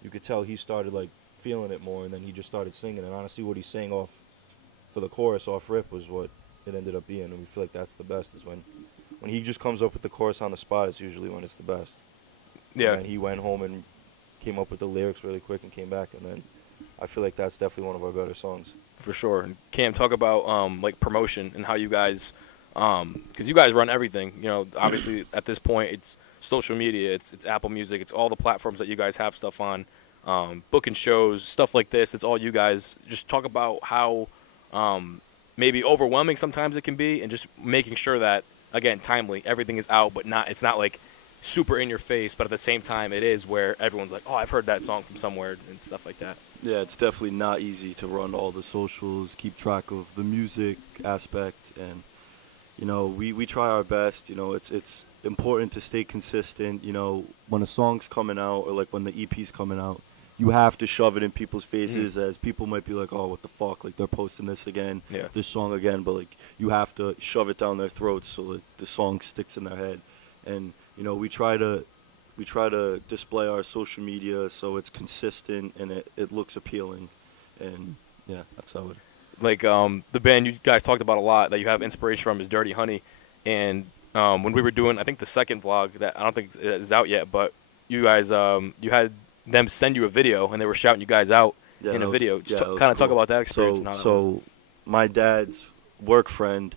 you could tell he started, like, feeling it more, and then he just started singing. And honestly, what he's saying off for the chorus off rip was what it ended up being, and we feel like that's the best, is when he just comes up with the chorus on the spot, it's usually when it's the best. Yeah. And he went home and came up with the lyrics really quick and came back, and then I feel like that's definitely one of our better songs. For sure. And Cam, talk about like promotion and how you guys, because you guys run everything. You know, obviously at this point it's social media, it's Apple Music, it's all the platforms that you guys have stuff on, booking shows, stuff like this. It's all you guys. Just talk about how maybe overwhelming sometimes it can be, and just making sure that, again, timely, everything is out, but it's not like super in your face, but at the same time, it is where everyone's like, oh, I've heard that song from somewhere and stuff like that. Yeah, it's definitely not easy to run all the socials, keep track of the music aspect, and we try our best. It's important to stay consistent. When a song's coming out or like when the EP's coming out, you have to shove it in people's faces, as people might be like, oh, what the fuck, like they're posting this again, this song again, but like you have to shove it down their throats so that the song sticks in their head. And we try to display our social media so it's consistent and it looks appealing, and yeah, that's how it. Like the band you guys talked about a lot that you have inspiration from is Dirty Honey, and when we were doing, I think the second vlog that I don't think is out yet, but you guys you had them send you a video and they were shouting you guys out in a video. Just kind of talk about that experience. And how that was. My dad's work friend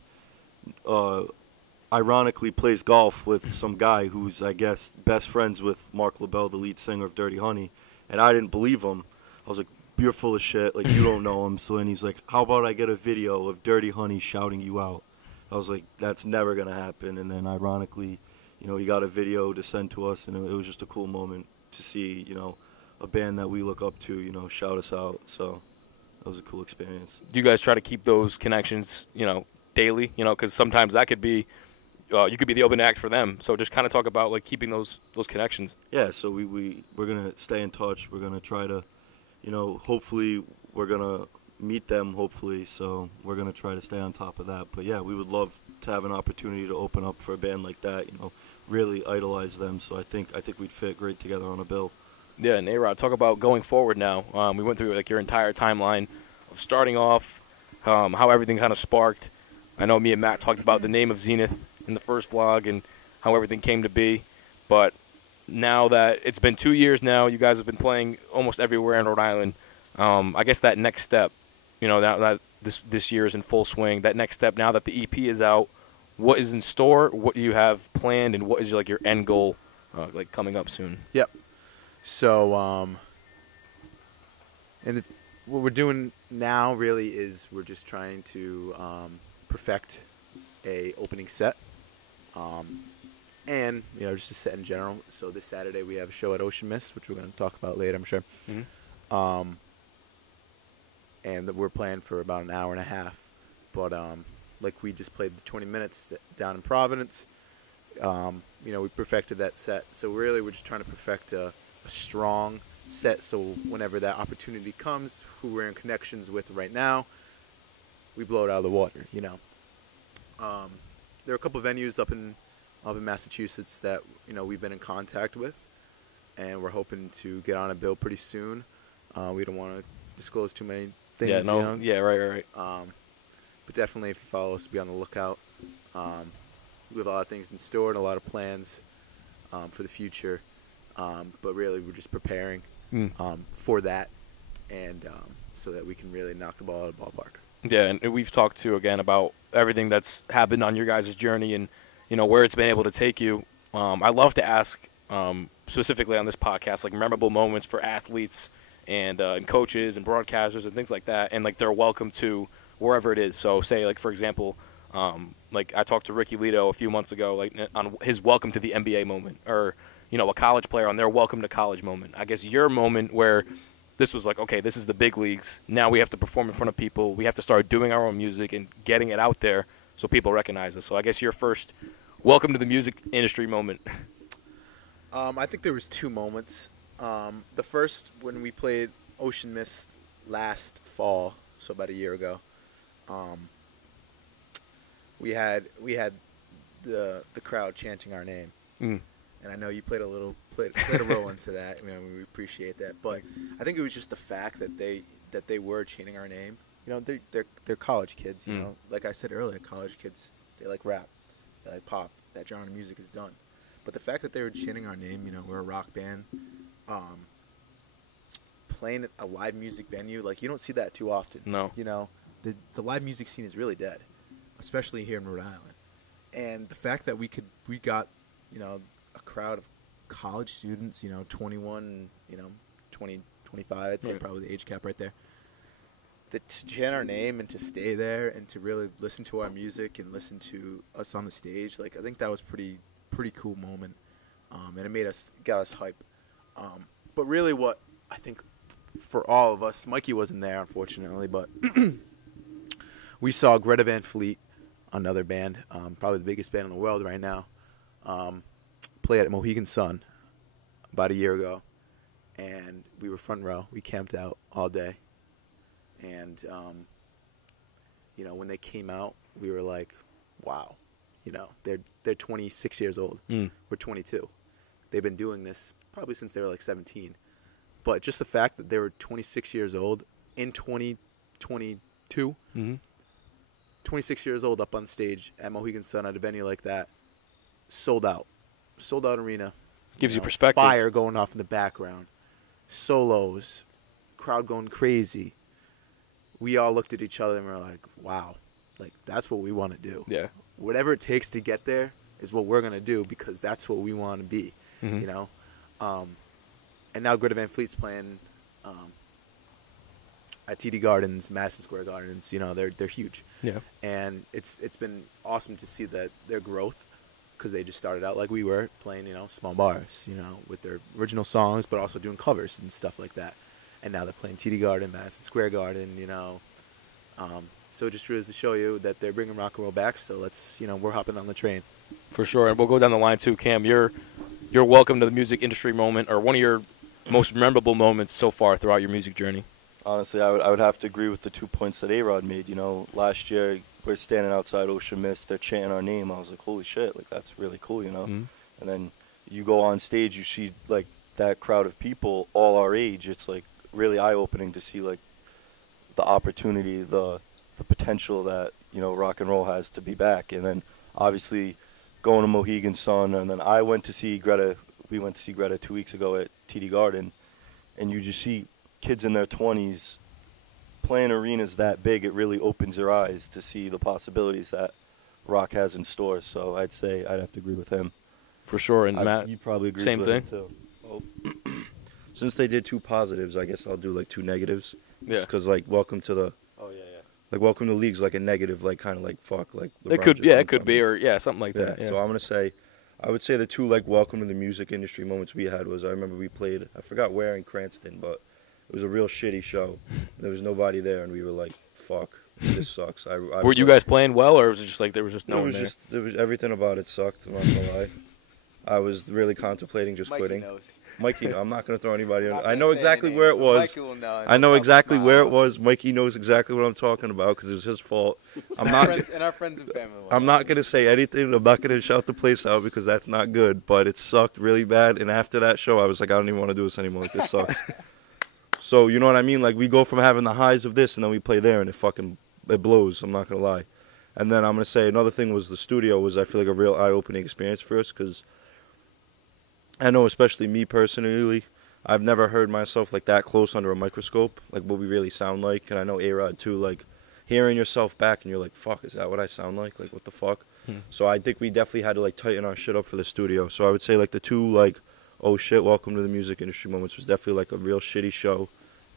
ironically plays golf with some guy who's, I guess, best friends with Mark LaBelle, the lead singer of Dirty Honey, and I didn't believe him. I was like, you're full of shit, like you don't know him. So then he's like, how about I get a video of Dirty Honey shouting you out? I was like, that's never gonna happen. And then ironically, he got a video to send to us, and it was just a cool moment to see, a band that we look up to, shout us out. So that was a cool experience. Do you guys try to keep those connections, daily? Because sometimes that could be, you could be the open act for them. So just kind of talk about like keeping those connections. Yeah. So we're gonna stay in touch. We're gonna try to, hopefully we're gonna meet them. Hopefully, so we're gonna try to stay on top of that. But yeah, we would love to have an opportunity to open up for a band like that. Really idolize them. So I think we'd fit great together on a bill. Yeah, and A-Rod, talk about going forward now. We went through like your entire timeline of starting off, how everything kind of sparked. I know me and Matt talked about the name of Zeneth in the first vlog and how everything came to be. But now that it's been 2 years now, you guys have been playing almost everywhere in Rhode Island. I guess that next step, now that this year is in full swing, that next step now that the EP is out, what is in store? What do you have planned, and what is like your end goal, like coming up soon? Yep. So, what we're doing now really is we're just trying to perfect a opening set, and just a set in general. So this Saturday we have a show at Ocean Mist, which we're going to talk about later, I'm sure. Mm-hmm. And we're playing for about an hour and a half, but like we just played the 20 minutes down in Providence. We perfected that set. So really we're just trying to perfect a strong set, so whenever that opportunity comes, who we're in connections with right now, we blow it out of the water. There are a couple of venues up in Massachusetts that we've been in contact with, and we're hoping to get on a bill pretty soon. We don't want to disclose too many things. Yeah, right. But definitely, if you follow us, be on the lookout. We have a lot of things in store and a lot of plans for the future. But really, we're just preparing for that, and so that we can really knock the ball out of the ballpark. Yeah, and we've talked too again about everything that's happened on your guys' journey, and where it's been able to take you. I love to ask specifically on this podcast, like memorable moments for athletes and coaches and broadcasters and things like that, and like they're welcome to wherever it is. So say like for example, like I talked to Ricky Lito a few months ago, like on his welcome to the NBA moment, or a college player on their welcome to college moment. I guess your moment where this was like, okay, this is the big leagues. Now we have to perform in front of people. We have to start doing our own music and getting it out there so people recognize us. So I guess your first welcome to the music industry moment. I think there was two moments. The first, when we played Ocean Mist last fall, so about a year ago, we had the crowd chanting our name. And I know you played a role into that. We appreciate that. But I think it was just the fact that they were chanting our name. They're college kids. Like I said earlier, college kids, they like rap, they like pop. That genre of music is done. But the fact that they were chanting our name, we're a rock band, playing at a live music venue, like you don't see that too often. No. The live music scene is really dead, especially here in Rhode Island. And the fact that we got, a crowd of college students, 21, 20, 25, I'd say probably the age cap right there. To chant our name and to stay there and to really listen to our music and listen to us on the stage, like I think that was pretty cool moment. and it got us hype. But really, what I think for all of us, Mikey wasn't there unfortunately, but we saw Greta Van Fleet, another band, probably the biggest band in the world right now, play at Mohegan Sun about a year ago, and we were front row. We camped out all day, and when they came out, we were like, wow, they're 26 years old. We're 22. They've been doing this probably since they were like 17. But just the fact that they were 26 years old in 2022, 26 years old up on stage at Mohegan Sun at a venue like that, sold out arena. Gives you perspective. Fire going off in the background, solos, crowd going crazy. We all looked at each other and we were like, wow, like that's what we want to do. Yeah. Whatever it takes to get there is what we're going to do because that's what we want to be, And now Greta Van Fleet's playing at TD Gardens, Madison Square Gardens. They're huge. Yeah. And it's been awesome to see that their growth, because they just started out like we were, playing, small bars, with their original songs, but also doing covers and stuff like that. And now they're playing TD Garden, Madison Square Garden, So it just goes to show you that they're bringing rock and roll back. So let's, we're hopping on the train. For sure. And we'll go down the line too. Cam, you're welcome to the music industry moment, or one of your most memorable moments so far throughout your music journey. Honestly, I would have to agree with the 2 points that A-Rod made. Last year we're standing outside Ocean Mist, they're chanting our name. I was like, holy shit, like that's really cool, And then you go on stage, you see like that crowd of people all our age. It's like really eye-opening to see like the opportunity, the potential that rock and roll has to be back. And then obviously going to Mohegan Sun, and then we went to see Greta 2 weeks ago at TD Garden, and you just see kids in their 20s playing arenas that big. It really opens your eyes to see the possibilities that rock has in store. So I'd say I'd have to agree with him. For sure. And Matt, you probably agree same with thing him too. Well, since they did 2 positives, I guess I'll do like 2 negatives. Yeah. Because like welcome to the league's like a negative, like kind of like fuck, like it could be, or something like that. Yeah. So I'm gonna say, I would say the 2 like welcome to the music industry moments we had was, I remember we played, I forgot where in Cranston, but it was a real shitty show. There was nobody there, and we were like, fuck, this sucks. Were you guys playing well, or was it just like there was just no one there? There was everything about it sucked. I'm not gonna lie. I was really contemplating just quitting. Knows. Mikey, I'm not gonna throw anybody under. I know exactly where it was. Mikey will know. I know exactly where it was. Mikey knows exactly what I'm talking about because it was his fault. I'm not. And our friends and family. I'm not gonna say anything. I'm not gonna shout the place out because that's not good. But it sucked really bad. And after that show, I was like, I don't even want to do this anymore. Like, this sucks. So you know what I mean? Like we go from having the highs of this, and then we play there, and it blows. I'm not gonna lie. And then I'm gonna say another thing was the studio was, I feel like, a real eye-opening experience for us, because I know, especially me personally, I've never heard myself like that close under a microscope, like what we really sound like. And I know A-Rod too, like hearing yourself back and you're like, fuck, is that what I sound like? Like, what the fuck? So I think we definitely had to like tighten our shit up for the studio. So I would say like the 2 like, oh shit, welcome to the music industry moments was definitely like a real shitty show,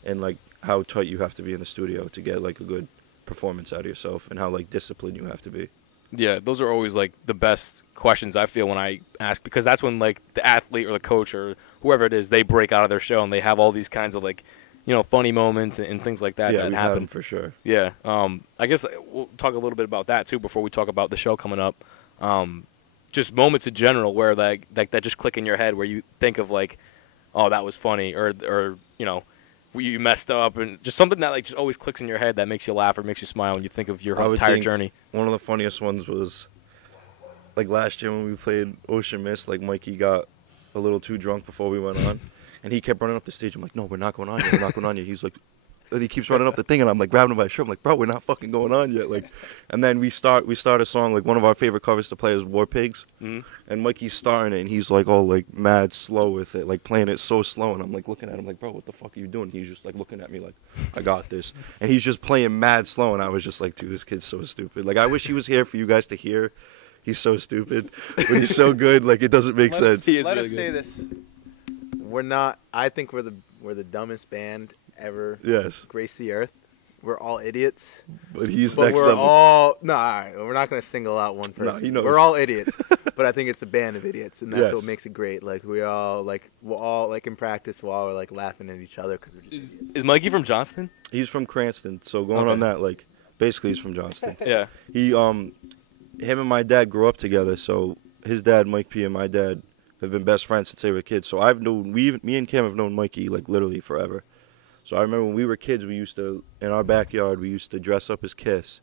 and like how tight you have to be in the studio to get like a good performance out of yourself, and how like disciplined you have to be. Yeah, those are always like the best questions I feel when I ask, because that's when like the athlete or the coach or whoever it is, they break out of their shell and they have all these kinds of like, funny moments and things like that that happen for sure. Yeah. I guess we'll talk a little bit about that too before we talk about the show coming up. Just moments in general where like that just click in your head where you think of like, oh, that was funny, or you messed up, and just something that like just always clicks in your head that makes you laugh or makes you smile when you think of your entire journey. One of the funniest ones was like last year when we played Ocean Mist. Like Mikey got a little too drunk before we went on, and he kept running up the stage. I'm like, no, we're not going on yet. We're not going on yet. He's like, and he keeps running up the thing, and I'm like grabbing him by the shirt. I'm like, bro, we're not fucking going on yet. Like, and then we start a song. Like one of our favorite covers to play is War Pigs, and Mikey's starting it, and he's like all like mad slow with it, like playing it so slow, and I'm like looking at him like, bro, what the fuck are you doing? He's just like looking at me like, I got this, and he's just playing mad slow, and I was just like, dude, this kid's so stupid. Like I wish he was here for you guys to hear. He's so stupid, but he's so good. Like it doesn't make sense. Let us say this: we're not. I think we're the dumbest band ever. Yes. Grace the earth. we're all idiots. But he's But next we're level. all no. All right, we're not gonna single out one person. he knows. We're all idiots, but I think it's a band of idiots, and that's Yes. what makes it great. Like we're all like in practice, we're all like laughing at each other because we're just Is Mikey from Johnston? He's from Cranston, so going Okay. on that, like, basically he's from Johnston. Yeah. Him and my dad grew up together, so his dad, Mike P, and my dad have been best friends since they were kids. So me and Cam have known Mikey, like, literally forever. So I remember when we were kids, in our backyard, we used to dress up as Kiss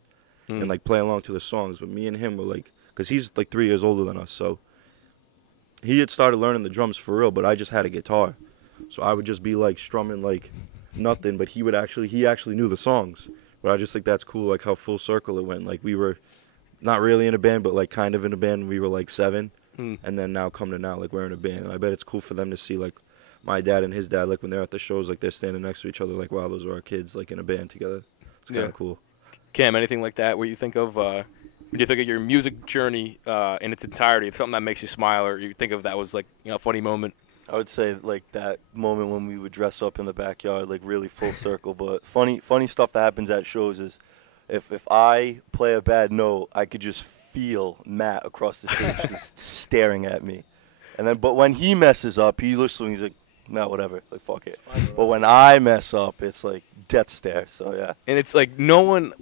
and, like, play along to the songs. But me and him were, like, because he's, like, 3 years older than us, so he had started learning the drums for real, but I just had a guitar. So I would just be, like, strumming, like, nothing, but he actually knew the songs. But I just think that's cool, like, how full circle it went. Like, we were not really in a band, but, like, kind of in a band when we were, like, 7. And then now, like, we're in a band. And I bet it's cool for them to see, like, my dad and his dad, like, when they're at the shows, like, they're standing next to each other, like, wow, those are our kids, like, in a band together. It's kind of cool. Cam, anything like that where you think of when you think of your music journey in its entirety, something that makes you smile, or you think of that was, like, a funny moment? I would say, like, that moment when we would dress up in the backyard, like, really full circle. But funny stuff that happens at shows is if I play a bad note, I could just feel Matt across the stage just staring at me. And then, but when he messes up, he looks to me, he's like, no, whatever, like, fuck it. But when I mess up, it's like death stare, so yeah. And it's like no one,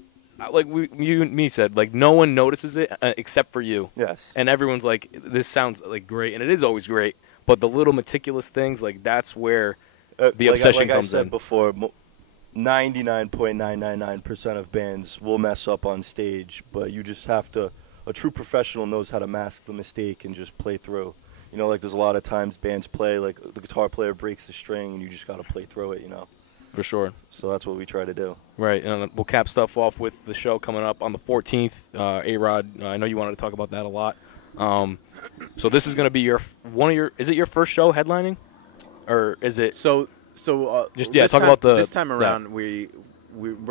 like you and me said, like no one notices it except for you. Yes. And everyone's like, this sounds like great, and it is always great. But the little meticulous things, like that's where the obsession comes in. Like I said before, 99.999% of bands will mess up on stage, but you just have to, a true professional knows how to mask the mistake and just play through. You know, like there's a lot of times bands play, like the guitar player breaks the string and you just got to play through it, you know. For sure. So that's what we try to do. Right, and we'll cap stuff off with the show coming up on the 14th. A-Rod, I know you wanted to talk about that a lot. So this is going to be is it your first show headlining? Or is it? talk about the. This time around, we're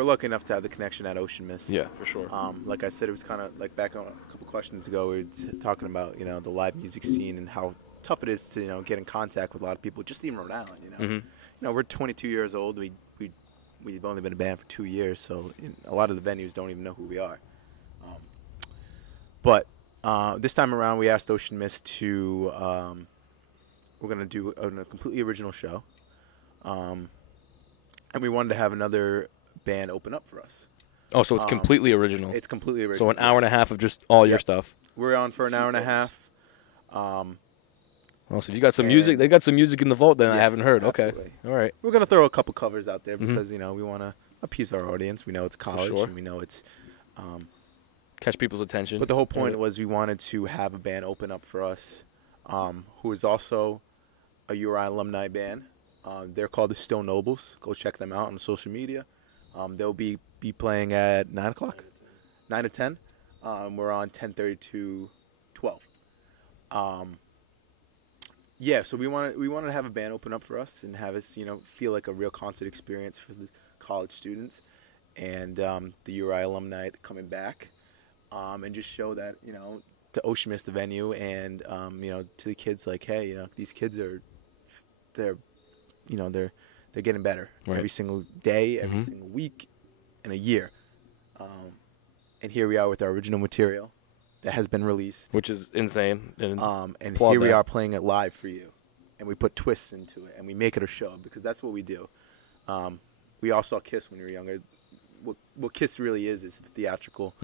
lucky enough to have the connection at Ocean Mist. Yeah, for sure. Like I said, it was kind of like back on a couple questions ago, we were talking about, the live music scene and how tough it is to, get in contact with a lot of people, just in Rhode Island, we're 22 years old. We've only been a band for 2 years, so a lot of the venues don't even know who we are. But this time around, we asked Ocean Mist to, we're going to do a completely original show. And we wanted to have another band open up for us. Oh, so it's completely original. It's completely original. So an hour and a half of just all your stuff. We're on for an hour and a half. Oh, so you got some music. They got some music in the vault that I haven't heard. Absolutely. Okay. All right. We're going to throw a couple covers out there because, we want to appease our audience. We know it's college sure. and we know it's... Catch people's attention. But the whole point was we wanted to have a band open up for us who is also a URI alumni band. They're called the Still Nobles. Go check them out on social media. They'll be playing at 9 o'clock, 9 to 10. We're on 10:30 to 12. So we wanted to have a band open up for us and have us, feel like a real concert experience for the college students and the URI alumni coming back, and just show that, to Ocean Mist, the venue, and to the kids, like, hey, these kids they're getting better every single day, every single week, and a year. And here we are with our original material that has been released, which is insane. And here we are playing it live for you, and we put twists into it, and we make it a show because that's what we do. We all saw Kiss when we were younger. What Kiss really is a theatrical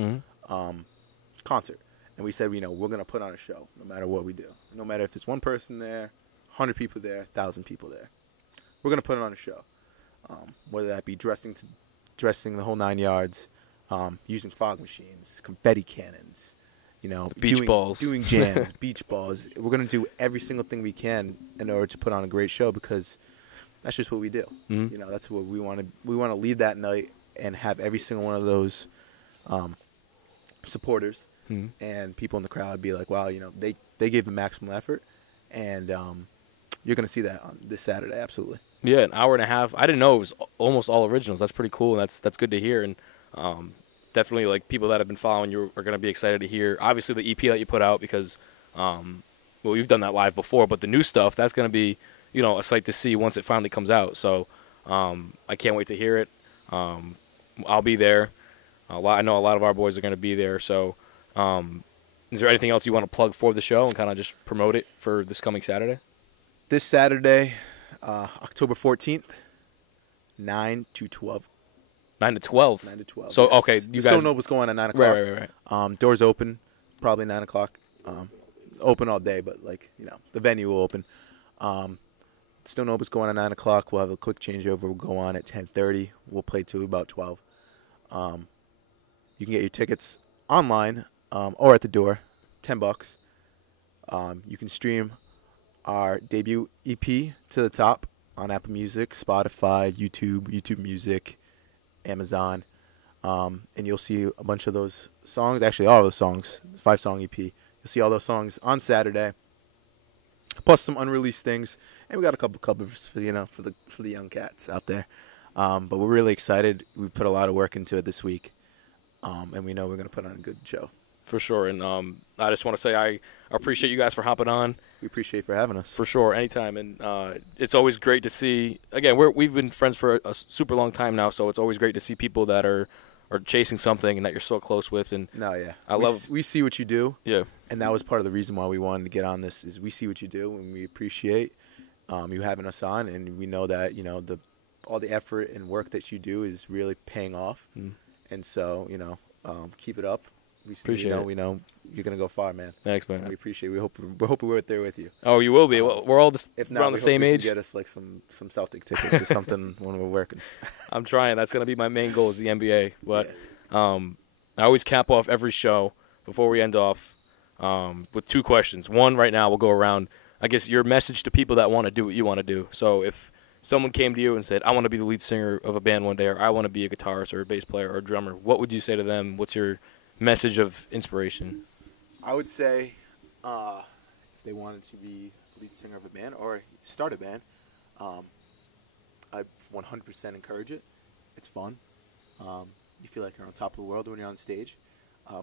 concert, and we said, we're going to put on a show no matter what we do, no matter if there's one person there, 100 people there, 1,000 people there. We're going to put it on a show, whether that be dressing the whole 9 yards, using fog machines, confetti cannons, beach balls, doing jams, beach balls. We're going to do every single thing we can in order to put on a great show because that's just what we do. That's what we want to. We want to leave that night and have every single one of those supporters and people in the crowd be like, wow, they gave the maximum effort, and you're going to see that on this Saturday, absolutely. Yeah, an hour and a half. I didn't know it was almost all originals. That's pretty cool, and that's good to hear. And definitely, like, people that have been following you are going to be excited to hear. Obviously, the EP that you put out because, we've done that live before, but the new stuff, that's going to be, a sight to see once it finally comes out. So I can't wait to hear it. I'll be there. I know a lot of our boys are going to be there. So is there anything else you want to plug for the show and kind of just promote it for this coming Saturday? This Saturday, October 14th, 9 to 12. 9 to 12? 9 to 12. So, yes. okay, you guys don't know what's going on at 9 o'clock. Right. Doors open, probably 9 o'clock. Open all day, but, the venue will open. Still know what's going on at 9 o'clock. We'll have a quick changeover. We'll go on at 10:30. We'll play to about 12. You can get your tickets online or at the door, $10. You can stream our debut EP to the top on Apple Music, Spotify, YouTube Music, Amazon, and you'll see a bunch of those songs. Actually, all of those songs. 5-song EP. You'll see all those songs on Saturday, plus some unreleased things, and we got a couple covers for the young cats out there. But we're really excited. We put a lot of work into it this week, and we know we're going to put on a good show. For sure. And I just want to say I appreciate you guys for hopping on. We appreciate you for having us. For sure, anytime. And it's always great to see. Again, we've been friends for a super long time now, so it's always great to see people that are chasing something and that you're so close with. And we see what you do. Yeah. And that was part of the reason why we wanted to get on this, is we see what you do, and we appreciate you having us on, and we know that all the effort and work that you do is really paying off. And so keep it up. We know you're gonna go far, man. Thanks, man. And we appreciate it. We hope we're there with you. Oh, you will be. We're all around the same age. Get us like some Celtic tickets or something when we're working. I'm trying. That's gonna be my main goal, is the NBA. But I always cap off every show before we end off with 2 questions. One, right now, we'll go around. I guess your message to people that want to do what you want to do. So if someone came to you and said, I want to be the lead singer of a band one day, or I want to be a guitarist or a bass player or a drummer, what would you say to them? What's your message of inspiration? I would say if they wanted to be lead singer of a band or start a band, I 100% encourage it. It's fun. You feel like you're on top of the world when you're on stage,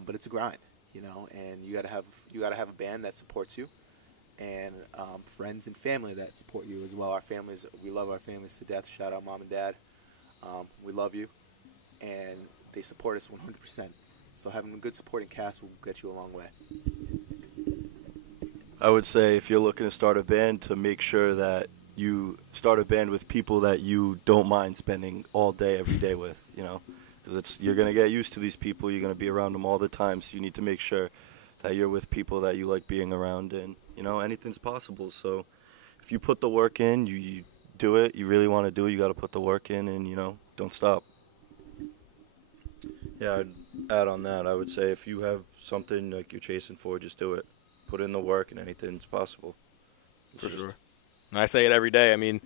but it's a grind, and you gotta have a band that supports you, and friends and family that support you as well. We love our families to death. Shout out mom and dad. We love you, and they support us 100%. So having a good supporting cast will get you a long way. I would say if you're looking to start a band, to make sure that you start a band with people that you don't mind spending all day, every day with, because you're going to get used to these people. You're going to be around them all the time, so you need to make sure that you're with people that you like being around, and, anything's possible. So if you put the work in, you do it, you really want to do it, you got to put the work in, and, don't stop. Yeah, I'd add on that. I would say if you have something like you're chasing for, just do it. Put in the work, and anything's possible. For sure. And I say it every day. I mean,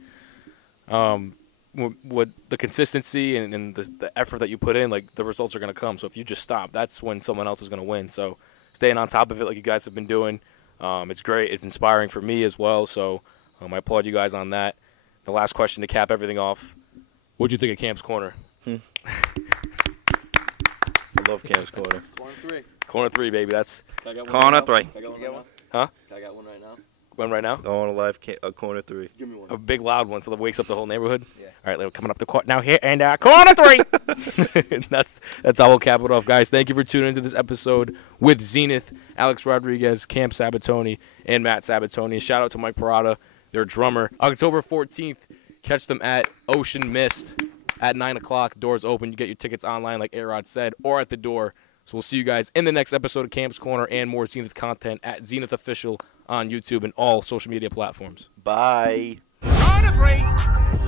with the consistency and the effort that you put in, the results are going to come. So if you just stop, that's when someone else is going to win. So staying on top of it like you guys have been doing, it's great. It's inspiring for me as well. So I applaud you guys on that. The last question to cap everything off. What'd you think of Cam's Corner? I love Cam's Corner. Corner 3, baby. That's Corner 3. Huh? Can I got one right now? One right now? I want a live Corner 3. Give me one. A big loud one so that wakes up the whole neighborhood? Yeah. All right, coming up the court now here, and Corner 3! That's how we'll cap it off, guys. Thank you for tuning into this episode with Zeneth, Alex Rodriguez, Cam Sabitoni, and Matt Sabitoni. Shout out to Mike Perrotta, their drummer. October 14th, catch them at Ocean Mist at 9 o'clock. Doors open. You get your tickets online, like A-Rod said, or at the door. So we'll see you guys in the next episode of Cam's Corner and more Zeneth content at Zeneth Official on YouTube and all social media platforms. Bye. Corner 3!